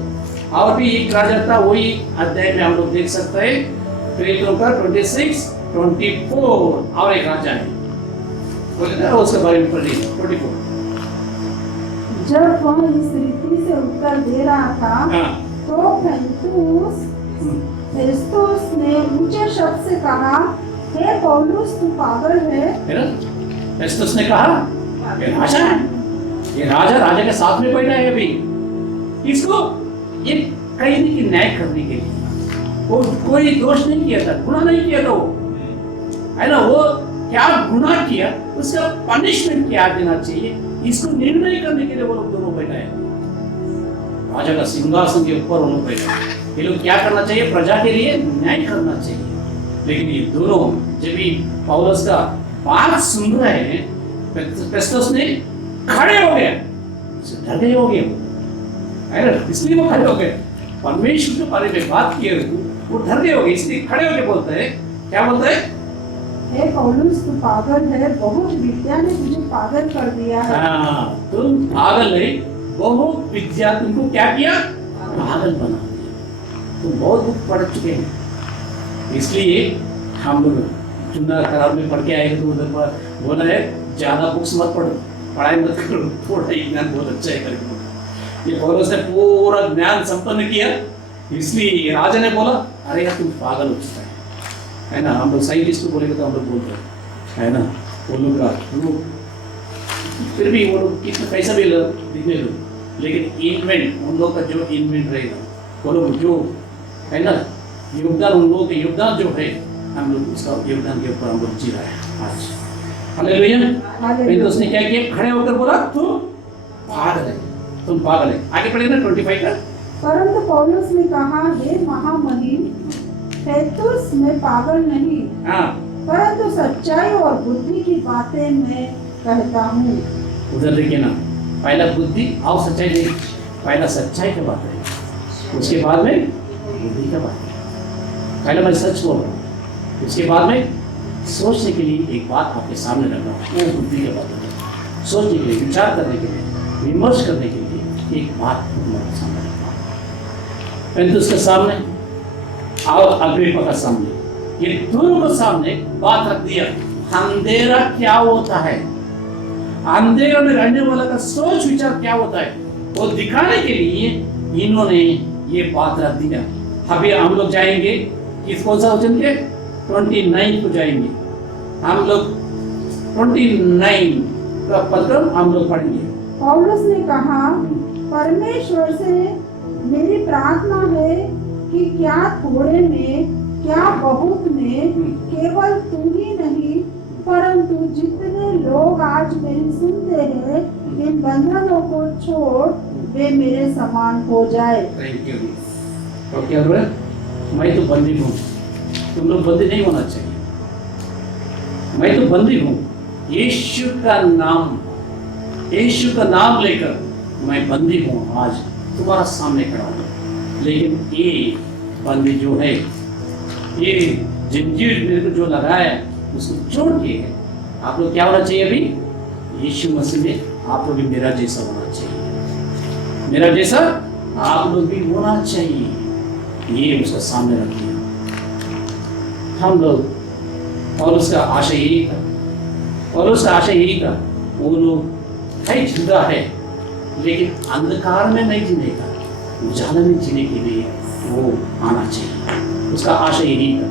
और भी एक राजा था, वही अध्याय में हम लोग देख सकते हैं, प्रेरितों का 26, 24 और एक राजा है, बोले ना उसके बारे में पढ़िए 24। जब वह इस रीति से उत्तर दे रहा था, हाँ। तो फेस्तुस ने ऊंचे शब्द से कहा, हे पौलुस तू पागल है। फेस्तुस ने कहा ये राजा है, ये राजा के साथ में बैठा है अभी, इसको ये कैदी की न्याय करने के लिए, वो कोई दोष नहीं किया था, गुनाह नहीं किया था वो, है ना, वो क्या गुनाह किया उसका पनिशमेंट क्या देना चाहिए, इसको निर्णय करने के लिए वो लोग दोनों बैठा है। राजा का सिंहासन के ऊपर वो लोग बैठा है। ये लोग क्या करना चाहिए, प्रजा के लिए न्याय करना चाहिए। लेकिन ये दोनों जब भी पौलुस का बात सुन रहे हैं, फेस्तुस ने खड़े हो गए, डर गए हो गए, इसलिए वो खड़े हो गए। परमेश्वर के बारे में बात किए वो डर गए हो गए, इसलिए खड़े होकर बोलते हैं, क्या बोलते हैं, हे पौलुस तू पागल है, बहुत विद्या ने तुझे पागल कर दिया है। हाँ, तुम पागल नहीं, बहुत विद्या तुमको क्या किया, पागल बना दिया। तुम बहुत बुक पढ़ चुके हैं, इसलिए हम लोग चुनाव खराब में पढ़ के आएंगे तो उधर पर बोला है ज्यादा बुक्स मत पढ़ो, पढ़ाई मत करो, थोड़ा ही ज्ञान बहुत अच्छा है करके। ये पौलुस ने पूरा ज्ञान संपन्न किया, इसलिए राजा ने बोला अरे यार तुम पागल हो चुका है ना। हम लोग साइंटिस्ट को बोलेंगे तो हम लोग बोलते हैं, है ना, वो लोग का फिर भी वो लोग कितना पैसा भी दिखने लो, लेकिन इन्वेंट उन लोग का जो इन्वेंट रहेगा, वो लोग जो है ना योगदान, उन लोगों के योगदान जो है, हम लोग उसका योगदान के ऊपर हम लोग जी रहे हैं आज। हालेलुया। फिर उसने क्या किया, खड़े होकर बोला तुम पागल है, तुम पागल है। आगे पढ़े ना 25 का। परंतु पौलुस ने कहा, हे महामहिम फेतुस, मैं पागल नहीं, हाँ परंतु सच्चाई और बुद्धि की बातें मैं कहता हूँ। उधर देखिए ना, पहला बुद्धि और सच्चाई नहीं, पहला सच्चाई की बात है, उसके बाद में बुद्धि का बात है। पहले मैं सच बोल रहा हूँ, उसके बाद में सोचने के लिए एक बात आपके सामने रख रहा हूँ, वो बुद्धि की बात है। सोचने के लिए, विचार करने के लिए, विमर्श करने के लिए एक बात तुम्हारे सामने रख रहा हूँ। परंतु उसके सामने और अग्रिप्पा का सामने, ये दोनों के सामने बात रख दिया, अंधेरा क्या होता है, अंधेरे में रहने वाला का सोच विचार क्या होता है, वो दिखाने के लिए इन्होंने ये बात रख दिया। अभी हम लोग जाएंगे किस कौन सा वचन के 29 को जाएंगे, हम लोग 29 का पद हम लोग पढ़ेंगे। पौलुस ने कहा, परमेश्वर से मेरी प्रार्थना है कि क्या थोड़े में क्या बहुत में केवल तू ही नहीं परंतु जितने लोग आज मेरी सुनते हैं, इन बंधनों को छोड़ वे मेरे समान हो जाए। Thank you. तो क्या बोले, मैं तो बंदी हूँ, तुम लोग बंदी नहीं होना चाहिए, मैं तो बंदी हूँ। यीशु का नाम लेकर मैं बंदी हूँ, आज तुम्हारा सामने खड़ा हूँ। लेकिन ये बंदी जो है, ये जंजीर मेरे को जो लगाया उसको छोड़ के आप लोग क्या होना चाहिए, अभी यीशु मसीह में आप लोग भी मेरा जैसा होना चाहिए, मेरा जैसा आप लोग भी होना चाहिए। ये उसका सामने रख दिया हम लोग। और उसका आशा यही था, और उसका आशा यही था, वो लोग है जुदा है लेकिन अंधकार में नहीं जीने का, उजाला में जीने के लिए वो आना चाहिए। उसका आशा यही था।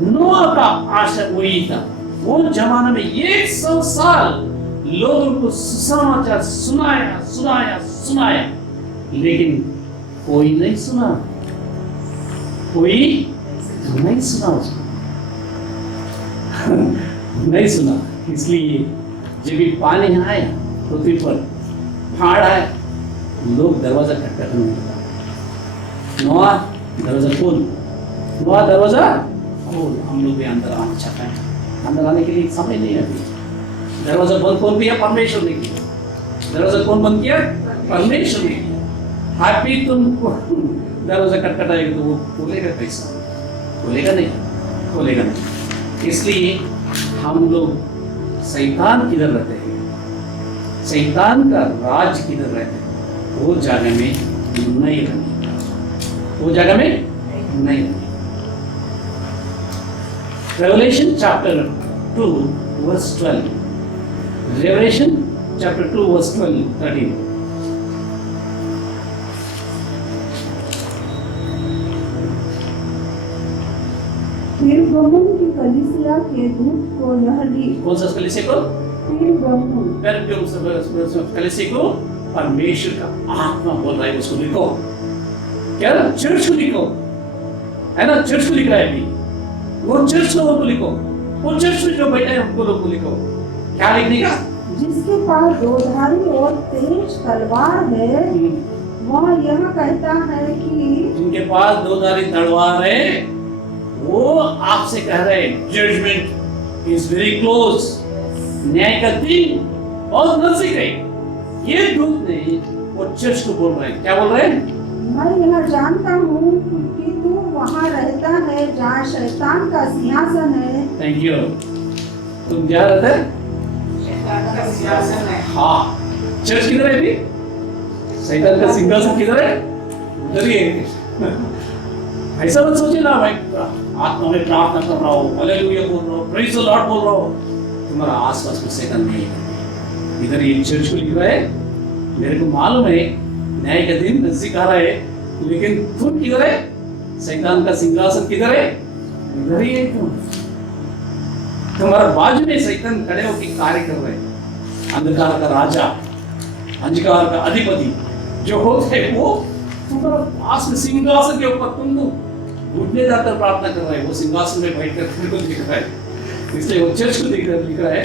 नोआ का आशा वही था। वो जमाने में 100 साल लोगों को सुसमाचार सुनाया, लेकिन कोई नहीं सुना, कोई नहीं सुना उसको नहीं सुना। इसलिए जब भी पानी आया पृथ्वी पर, बाढ़ आया, लोग दरवाजा खटखटाने लगा, नोआ दरवाजा खोल, नोआ दरवाजा खोल, हम लोग भी अंदर आना चाहते हैं। अंदर आने के लिए समय नहीं है अभी। दरवाजा बंद कौन किया? परमेश्वर ने किया। दरवाजा कौन बंद किया? परमेश्वर ने किया। अभी तुमको दरवाजा खटखटाएगा तो वो खोलेगा कैसा? खोलेगा नहीं, खोलेगा नहीं। इसलिए हम लोग शैतान किधर रहते हैं, शैतान का राज किधर रहते हैं, वो जगह में नहीं रहने, वो जगह में नहीं रहने। Revelation chapter 2 verse 12. Revelation chapter 2 verse 12, 13. फिर गहुम की कलीसिया के दूत को यह लिख। कौन सा कलीसिया को? फिर गहुम कलीसिया को परमेश्वर का आत्मा बोल रहा है, उसको लिखो। क्या? चर्च को लिखो, है ना? चर्च को लिख रहा है अभी। वो चर्च लोगों को लिखो, वो चर्च में जो बैठे हैं उनको लोगों को लिखो। क्या लिखने का? जिसके पास दोधारी और तेज तलवार है, वह यह कहता है कि जिनके पास दोधारी तलवार है, वो आपसे कह रहे हैं जजमेंट इज वेरी क्लोज, न्याय का दिन बहुत नजदीक है। ये दूत ने वो चर्च को बोल रहे हैं, क्या बोल रहे हैं? मैं यह जानता हूँ कि तू वहाँ रहता है जहाँ शैतान का सिंहासन है। Thank you. तुम क्या रहते हैं? हाँ, चर्च किधर है अभी? शैतान का सिंहासन किधर है? उधर ही है। ऐसा मत सोचिए ना, मैं आत्मा में प्रार्थना कर रहा हूँ, हालेलुया बोल रहा हूँ, प्रेज़ द लॉर्ड बोल रहा हूँ, तुम्हारा आसपास में शैतान नहीं है। इधर ये चर्च को लिख रहा है, मेरे को मालूम है न्याय का दिन नजदीक आ रहा है, लेकिन तुम किधर है? शैतान का सिंहासन किधर है? इधर ही है तुम। तुम्हारा बाजू में शैतान खड़े होकर कार्य कर रहे हैं। अंधकार का राजा, अंधकार का अधिपति जो होते हैं वो तुम्हारा पास में सिंहासन के ऊपर तुम घुटने जाकर प्रार्थना कर रहे हैं, वो सिंहासन में बैठ कर फिर को दिख रहा है। इसलिए वो चर्च को लिख रहा है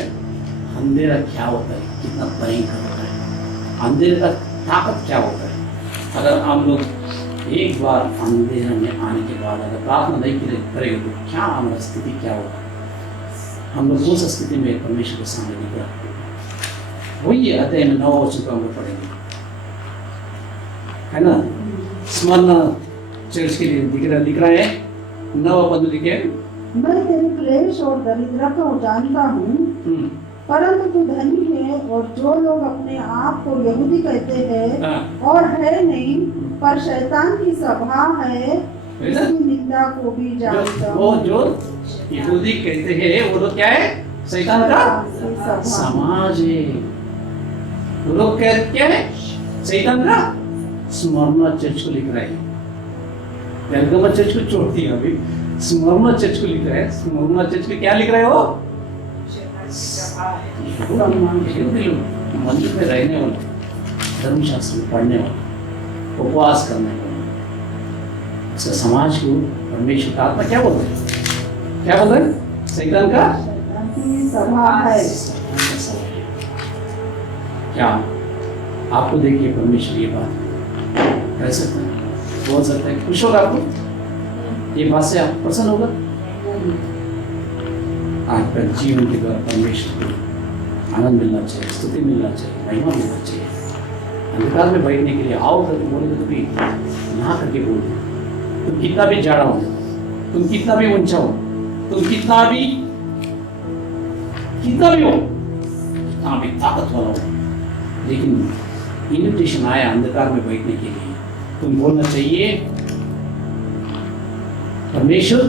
अंधेरा क्या होता है, कितना भयंकर होता है, अंधेरे का ताकत क्या होता है। अगर हम लोग एक बार अंधेरे में आने के बाद अगर प्रार्थना नहीं करेंगे तो क्या हमारा स्थिति क्या होगा? हम लोग उस स्थिति में परमेश्वर के सामने निकला। वही अध्याय में 9 वचन को हम लोग पढ़ेंगे, है ना। स्मरण चर्च के लिए लिख रहा है 9 पद लिखे, मैं तेरे क्लेश और दरिद्रता को जानता हूँ, परंतु तू धनी है और जो लोग अपने आप को यहूदी कहते हैं और है नहीं पर शैतान की सभा है उसकी निंदा को भी जानता हूँ। वो जो यहूदी कहते हैं वो लोग क्या है? शैतान का समाज है। वो लोग क्या है? शैतान का। स्मरणा चर्च को लिख रहा है, पेरगाम चर्च को छोड़ दिया, अभी स्मरणा चर्च को लिख रहा है। स्मरणा चर्च को क्या लिख रहे हो? मंदिर में रहने वाला, धर्मशास्त्र में पढ़ने वाला, उपवास करने वाला, उसका समाज को परमेश्वर का आत्मा क्या बोलते हैं? क्या बोलते हैं? शैतान का सभा है। क्या आपको देखिए परमेश्वर ये बात कह सकता है, बोल सकता है, खुश होगा आपको ये बात से? आप प्रसन्न होगा? आपका जीवन के द्वारा परमेश्वर को आनंद मिलना चाहिए, स्तुति मिलना चाहिए, महिमा मिलना चाहिए। अंधकार में बैठने के लिए आओ करके बोलेंगे तो भी ना करके बोलते, तुम कितना भी जाड़ा हो, तुम कितना भी ऊंचा हो, तुम कितना भी हो, कितना भी ताकत वाला हो, लेकिन इन्विटेशन आया अंधकार में बैठने के लिए, तुम बोलना चाहिए परमेश्वर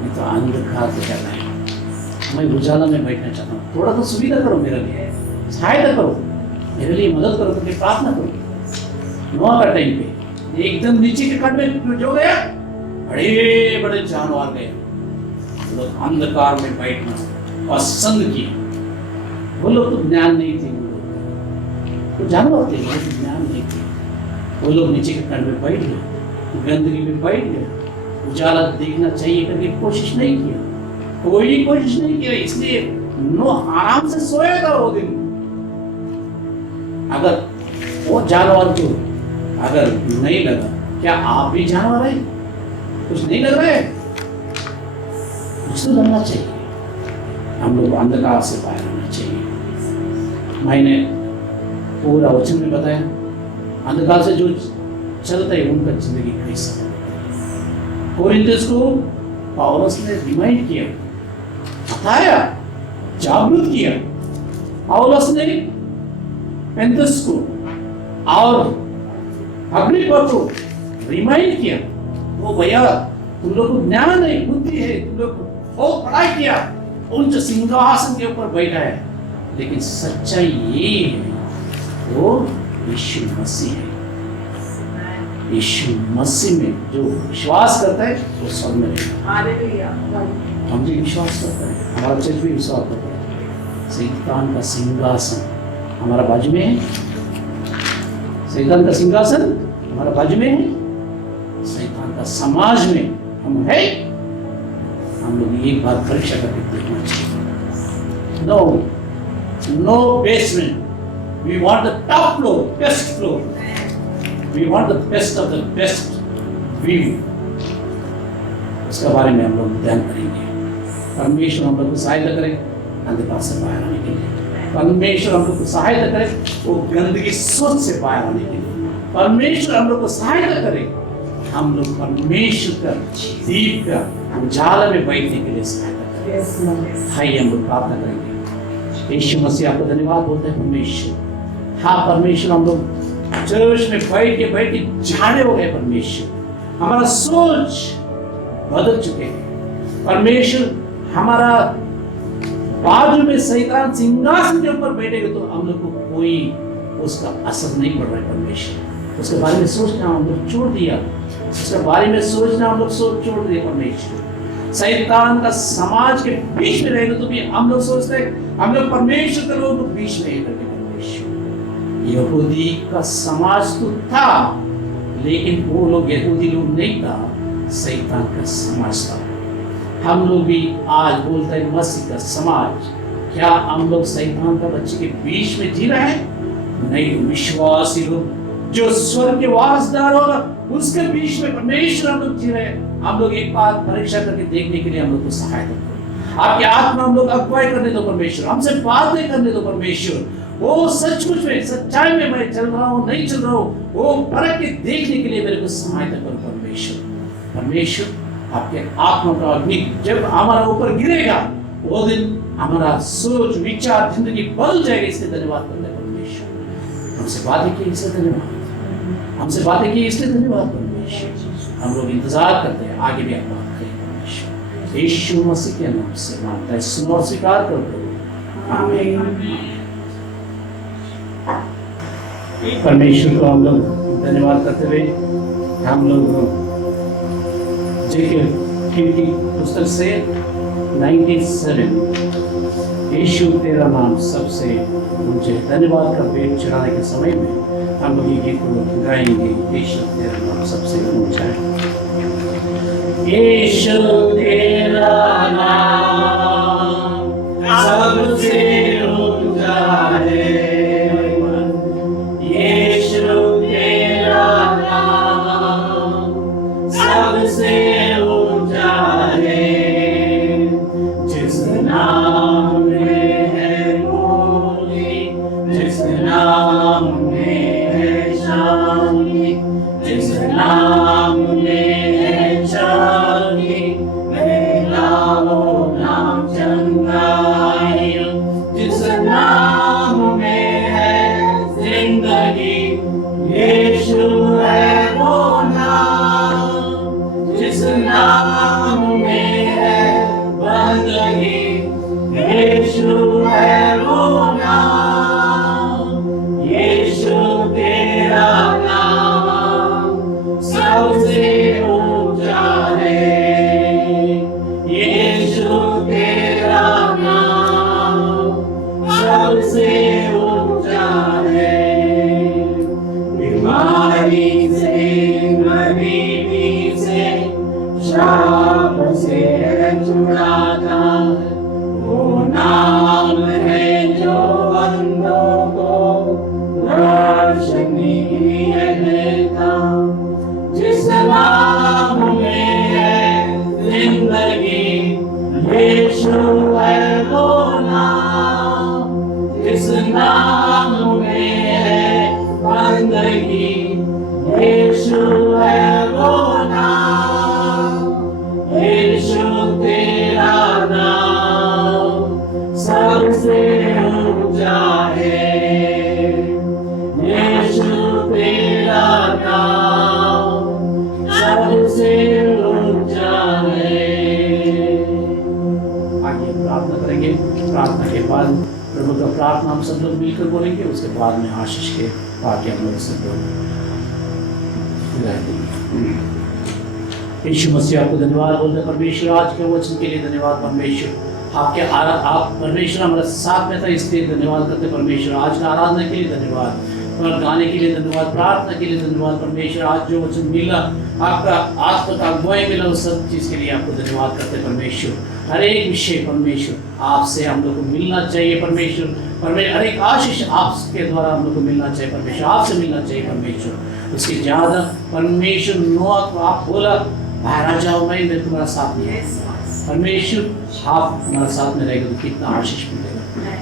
मैं तो अंधकार से करना है, मैं उजाला में बैठना चाहता हूँ, थोड़ा तो सुविधा करो मेरे लिए, सहायता करो मेरे लिए, मदद करो, तो प्रार्थना करो। नोआ का टाइम पे एकदम नीचे के खड्ड में जो गया, बड़े बड़े जानवर गए, लोग अंधकार में बैठना पसंद किए। वो लोग तो ज्ञान नहीं थे, वो जानवर थे, ज्ञान नहीं थे। वो लोग नीचे के खड्ड में बैठ गए, गंदगी में बैठ गए, उजाला देखना चाहिए करके कोशिश नहीं किया, कोई कोशिश नहीं किया। इसलिए नोह आराम से सोया था वो दिन। अगर वो जानवर को अगर नहीं लगा, क्या आप भी जानवर है? कुछ नहीं लग रहा है, कुछ तो लगना चाहिए। हम लोग अंधकार से बाहर आना चाहिए। मैंने पूरा वचन में बताया अंधकार से जो चलता है उनका जिंदगी कैसा। कोरिन्थियों को पौलुस ने रिमाइंड किया, बताया, जागरूक किया। पौलुस ने पेंतुस को और अग्रिप्पा को रिमाइंड किया, वो भैया तुम लोग को ज्ञान है, बुद्धि है, तुम लोग बहुत पढ़ाई किया, उच्च सिंहासन के ऊपर बैठा है, लेकिन सच्चाई ये है वो यीशु मसीह है। यीशु मसीह में जो विश्वास करता है वो स्वर्ग में रहेगा। हम भी विश्वास करते हैं, हमारा चर्च भी विश्वास करता है। शैतान का सिंहासन हमारा बाजू में है, शैतान का सिंहासन हमारा बाजू में है, शैतान का समाज में हम है। हम लोग एक बार परीक्षा करके देखना चाहिए। No basement, we want the top floor, best floor, we want the best of the best view. इसके बारे में हम लोग ध्यान करेंगे। परमेश्वर हम लोग को सहायता करे अंधकार से बाहर आने के लिए, परमेश्वर हम लोग को सहायता करे वो गंदगी सोच से बाहर आने के लिए, परमेश्वर हम लोग को सहायता करे हम लोग परमेश्वर का दीप का उजाला में बैठने के लिए सहायता करें। हाय हम लोग प्रार्थना करेंगे। यीशु मसीह आपको धन्यवाद बोलते हैं परमेश्वर। हाँ परमेश्वर, हम लोग चर्च में बैठ के जाने हो गए परमेश्वर, हमारा सोच बदल चुके हैं परमेश्वर, हमारा बाजू में शैतान सिंहासन के ऊपर बैठेगा तो हम लोग को कोई उसका असर नहीं पड़ रहा है। परमेश्वर उसके बारे में सोचना हम लोग छोड़ दिया, उसके बारे में सोचना हम लोग सोच छोड़ दिए। परमेश्वर शैतान का समाज के बीच में रहेगा तो भी हम लोग सोचते हैं हम लोग परमेश्वर के लोग बीच में रहेंगे। परमेश्वर यहूदी का समाज तो था लेकिन वो लोग यहूदी लोग नहीं था, शैतान का समाज था। हम लोग भी आज बोलते हैं मसीह का समाज, क्या हम लोग शैतान का बच्चे के बीच में जी रहे हैं? नहीं, विश्वासी लोग जो स्वर्ग के वारसदार होगा उसके बीच में परमेश्वर हम लोग जी रहे हैं। हम लोग एक बात परीक्षा करके देखने के लिए हम लोग को सहायता करो। आपकी आत्मा हम लोग अगुवाई करने दो परमेश्वर, हमसे बातें करने दो परमेश्वर। वो सचमुच में सच्चाई में मैं चल रहा हूँ नहीं चल रहा हूँ वो परख के देखने के लिए मेरे को सहायता करो परमेश्वर। परमेश्वर आपके आत्मा का अग्नि जब हमारा ऊपर गिरेगा वो दिन हमारा सोच विचार जिंदगी बदल जाएगी। इसके धन्यवाद करते हैं परमेश्वर। हमसे बातें की इसलिए धन्यवाद, हमसे बातें की इसलिए धन्यवाद परमेश्वर। हम लोग इंतजार करते हैं आगे भी आप बात करें परमेश्वर। यीशु मसीह के नाम से मांगता है, सुनो और स्वीकार करो। आमीन। परमेश्वर को हम लोग धन्यवाद करते हुए हम लोग की पुस्तक से 97 यीशु तेरा नाम सबसे ऊंचे धन्यवाद का पेट चढ़ाने के समय में हम लोग ये गीत को गाएंगे। यीशु तेरा नाम सबसे ऊंचा है। यीशु तेरा नाम सबसे ऊंचा है। यीशु तेरा नाम सबसे ऊंचा है। जिस नाम में है मुक्ति, जिस नाम में है शांति, जिस नाम में है शांति, मेरा वो नाम चंगाई। जिस नाम में है जिंदगी, यीशु है वो नाम। जिस नाम में है बंदगी, यीशु है वो नाम। यीशु तेरा नाम सबसे ऊंचा है। यीशु तेरा नाम सबसे ऊंचा है। बीमारी से, गरीबी से, श्राप से छुड़ाता वो नाम है जो अंधों को रोशनी देता। जिस नाम में है जिंदगी, यीशु है वो नाम। जिस नाम में है बंदगी, यीशु है वो नाम। यीशु तेरा नाम सबसे ऊंचा है। यीशु तेरा नाम सबसे ऊंचा है। आगे प्रार्थना करेंगे। प्रार्थना के बाद प्रभु का प्रार्थना हम सब लोग मिलकर बोलेंगे, उसके बाद में आशीष के वाक्य हम लोग सब लोग यीशु मसीह आपको धन्यवाद बोलते हैं परमेश्वर, आज के वचन के लिए धन्यवाद परमेश्वर। आप परमेश्वर हमारे साथ में था इसलिए धन्यवाद करते परमेश्वर। आज का आराधना के लिए धन्यवाद और गाने के लिए धन्यवाद, प्रार्थना के लिए धन्यवाद परमेश्वर। आज जो वचन मिला आपका आत्मा का अगुवाई मिला उस सब चीज़ के लिए आपको धन्यवाद करते परमेश्वर। हर एक विषय परमेश्वर आपसे हम लोग को मिलना चाहिए परमेश्वर। हर एक आशीष आपके द्वारा हम लोग को मिलना चाहिए परमेश्वर, आपसे मिलना चाहिए परमेश्वर। उसके ज़्यादा परमेश्वर नोआ को आप बोला बाहर आ जाओ, मैं तुम्हारा साथ नहीं है परमेश्वर। आप हमारे साथ में रहेगा तो कितना आशीष मिलेगा।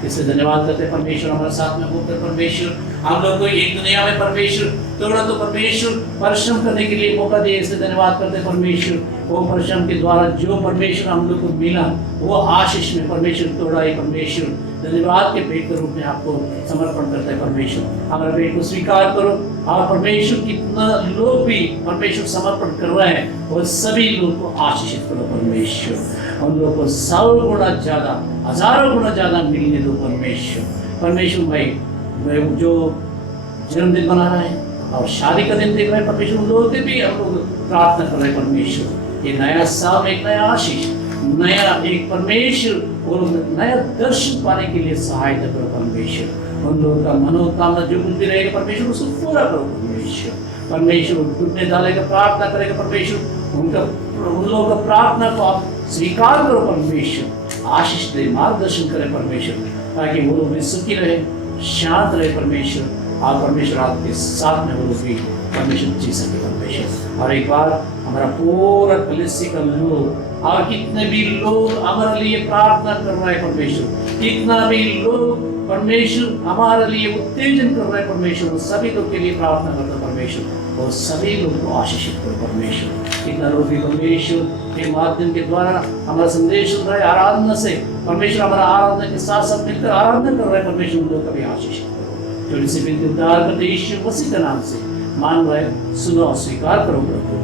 इससे धन्यवाद करते परमेश्वर हमारे साथ में होकर परमेश्वर। हम लोग को एक दुनिया में परमेश्वर थोड़ा तो परमेश्वर परिश्रम करने के लिए मौका दिए, इससे धन्यवाद करते परमेश्वर। वो परिश्रम के द्वारा जो परमेश्वर हम लोग को मिला वो आशीष में परमेश्वर तोड़ा है परमेश्वर। धन्यवाद के पेट के रूप में आपको समर्पण करते हैं परमेश्वर। हमारे पेट को स्वीकार करो और परमेश्वर कितना लोग भी परमेश्वर समर्पण कर रहे हैं वो सभी लोग को आशीषित करो परमेश्वर। उन लोगों को 100 गुना ज्यादा हजारों गुना ज्यादा मिलने दो परमेश्वर। परमेश्वर भाई जो जन्मदिन मना रहा है और शादी का दिन देख रहे हैं परमेश्वर, उन लोगों के भी हम लोग प्रार्थना कर रहे हैं परमेश्वर, ये नया साल में एक नया आशीष, नया एक परमेश्वर और नया दर्शन पाने के लिए सहायता करो परमेश्वर। उन लोगों का मनोकामना जो कुछ भी रहेगा परमेश्वर उसको पूरा करो परमेश्वर। परमेश्वर टूटने डालेगा, प्रार्थना करेगा परमेश्वर, उन लोगों का प्रार्थना को आप स्वीकार करो परमेश्वर, आशीष दे, मार्गदर्शन करे परमेश्वर, ताकि वो लोग भी सुखी रहे, शांत रहे परमेश्वर, और परमेश्वर आपके साथ में वो लोग भी परमेश्वर जी सके परमेश्वर। और एक बार हमारा पूरा कलीसिया का लोग और कितने भी लोग हमारे लिए प्रार्थना कर रहे हैं परमेश्वर, कितना भी लोग परमेश्वर हमारे लिए उत्तेजन कर रहे हैं परमेश्वर, सभी लोग के लिए प्रार्थना करते हैं परमेश्वर, और सभी लोग को आशीषित करो परमेश्वर। कितना लोग भी परमेश्वर के माध्यम के द्वारा हमारा संदेश सुन रहे हैं आराधना से परमेश्वर, हमारा आराधना के साथ साथ मिलकर आराधना कर रहे हैं परमेश्वर, उन लोग का भी आशीषित करो। तो इसे बिनती उद्धार करते यीशु मसीह के नाम से मान रहे, सुनो और स्वीकार करो प्रभु,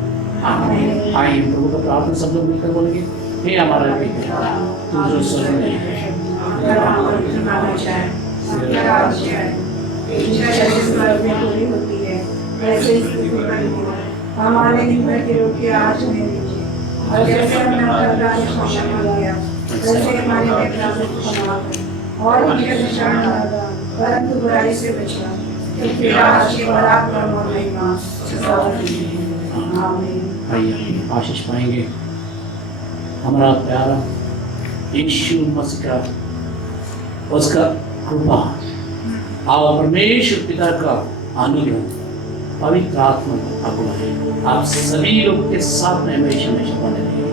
आमीन। आइए प्रभु का प्रार्थना सब लोग मिलकर बोलेंगे, हे हमारा पिता तू जो स्वर्ग में है, हमारे दिन भर की रोटी आज हमें दीजिए, और जैसे हमने अपराध को क्षमा किया वैसे हमारे अपराध को क्षमा करें, और उनके शरण न लाना, परंतु बुराई से बचना, क्योंकि राज्य पराक्रम और महिमा सदा रहेगी। आमीन। आइए आशीष पाएंगे। हमारा प्यारा यीशु मसीह का उसका कृपा और परमेश्वर पिता का अनुग्रह पवित्र आत्मा का अगुवाई आप सभी लोग के साथ में हमेशा हमेशा बने रहिए।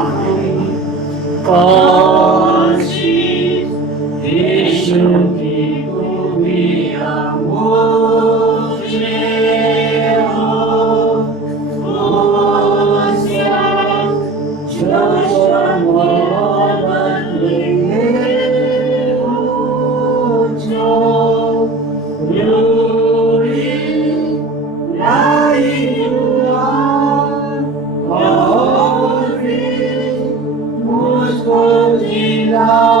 आमीन। यीशु की गोदिया मुझे मुझको जिला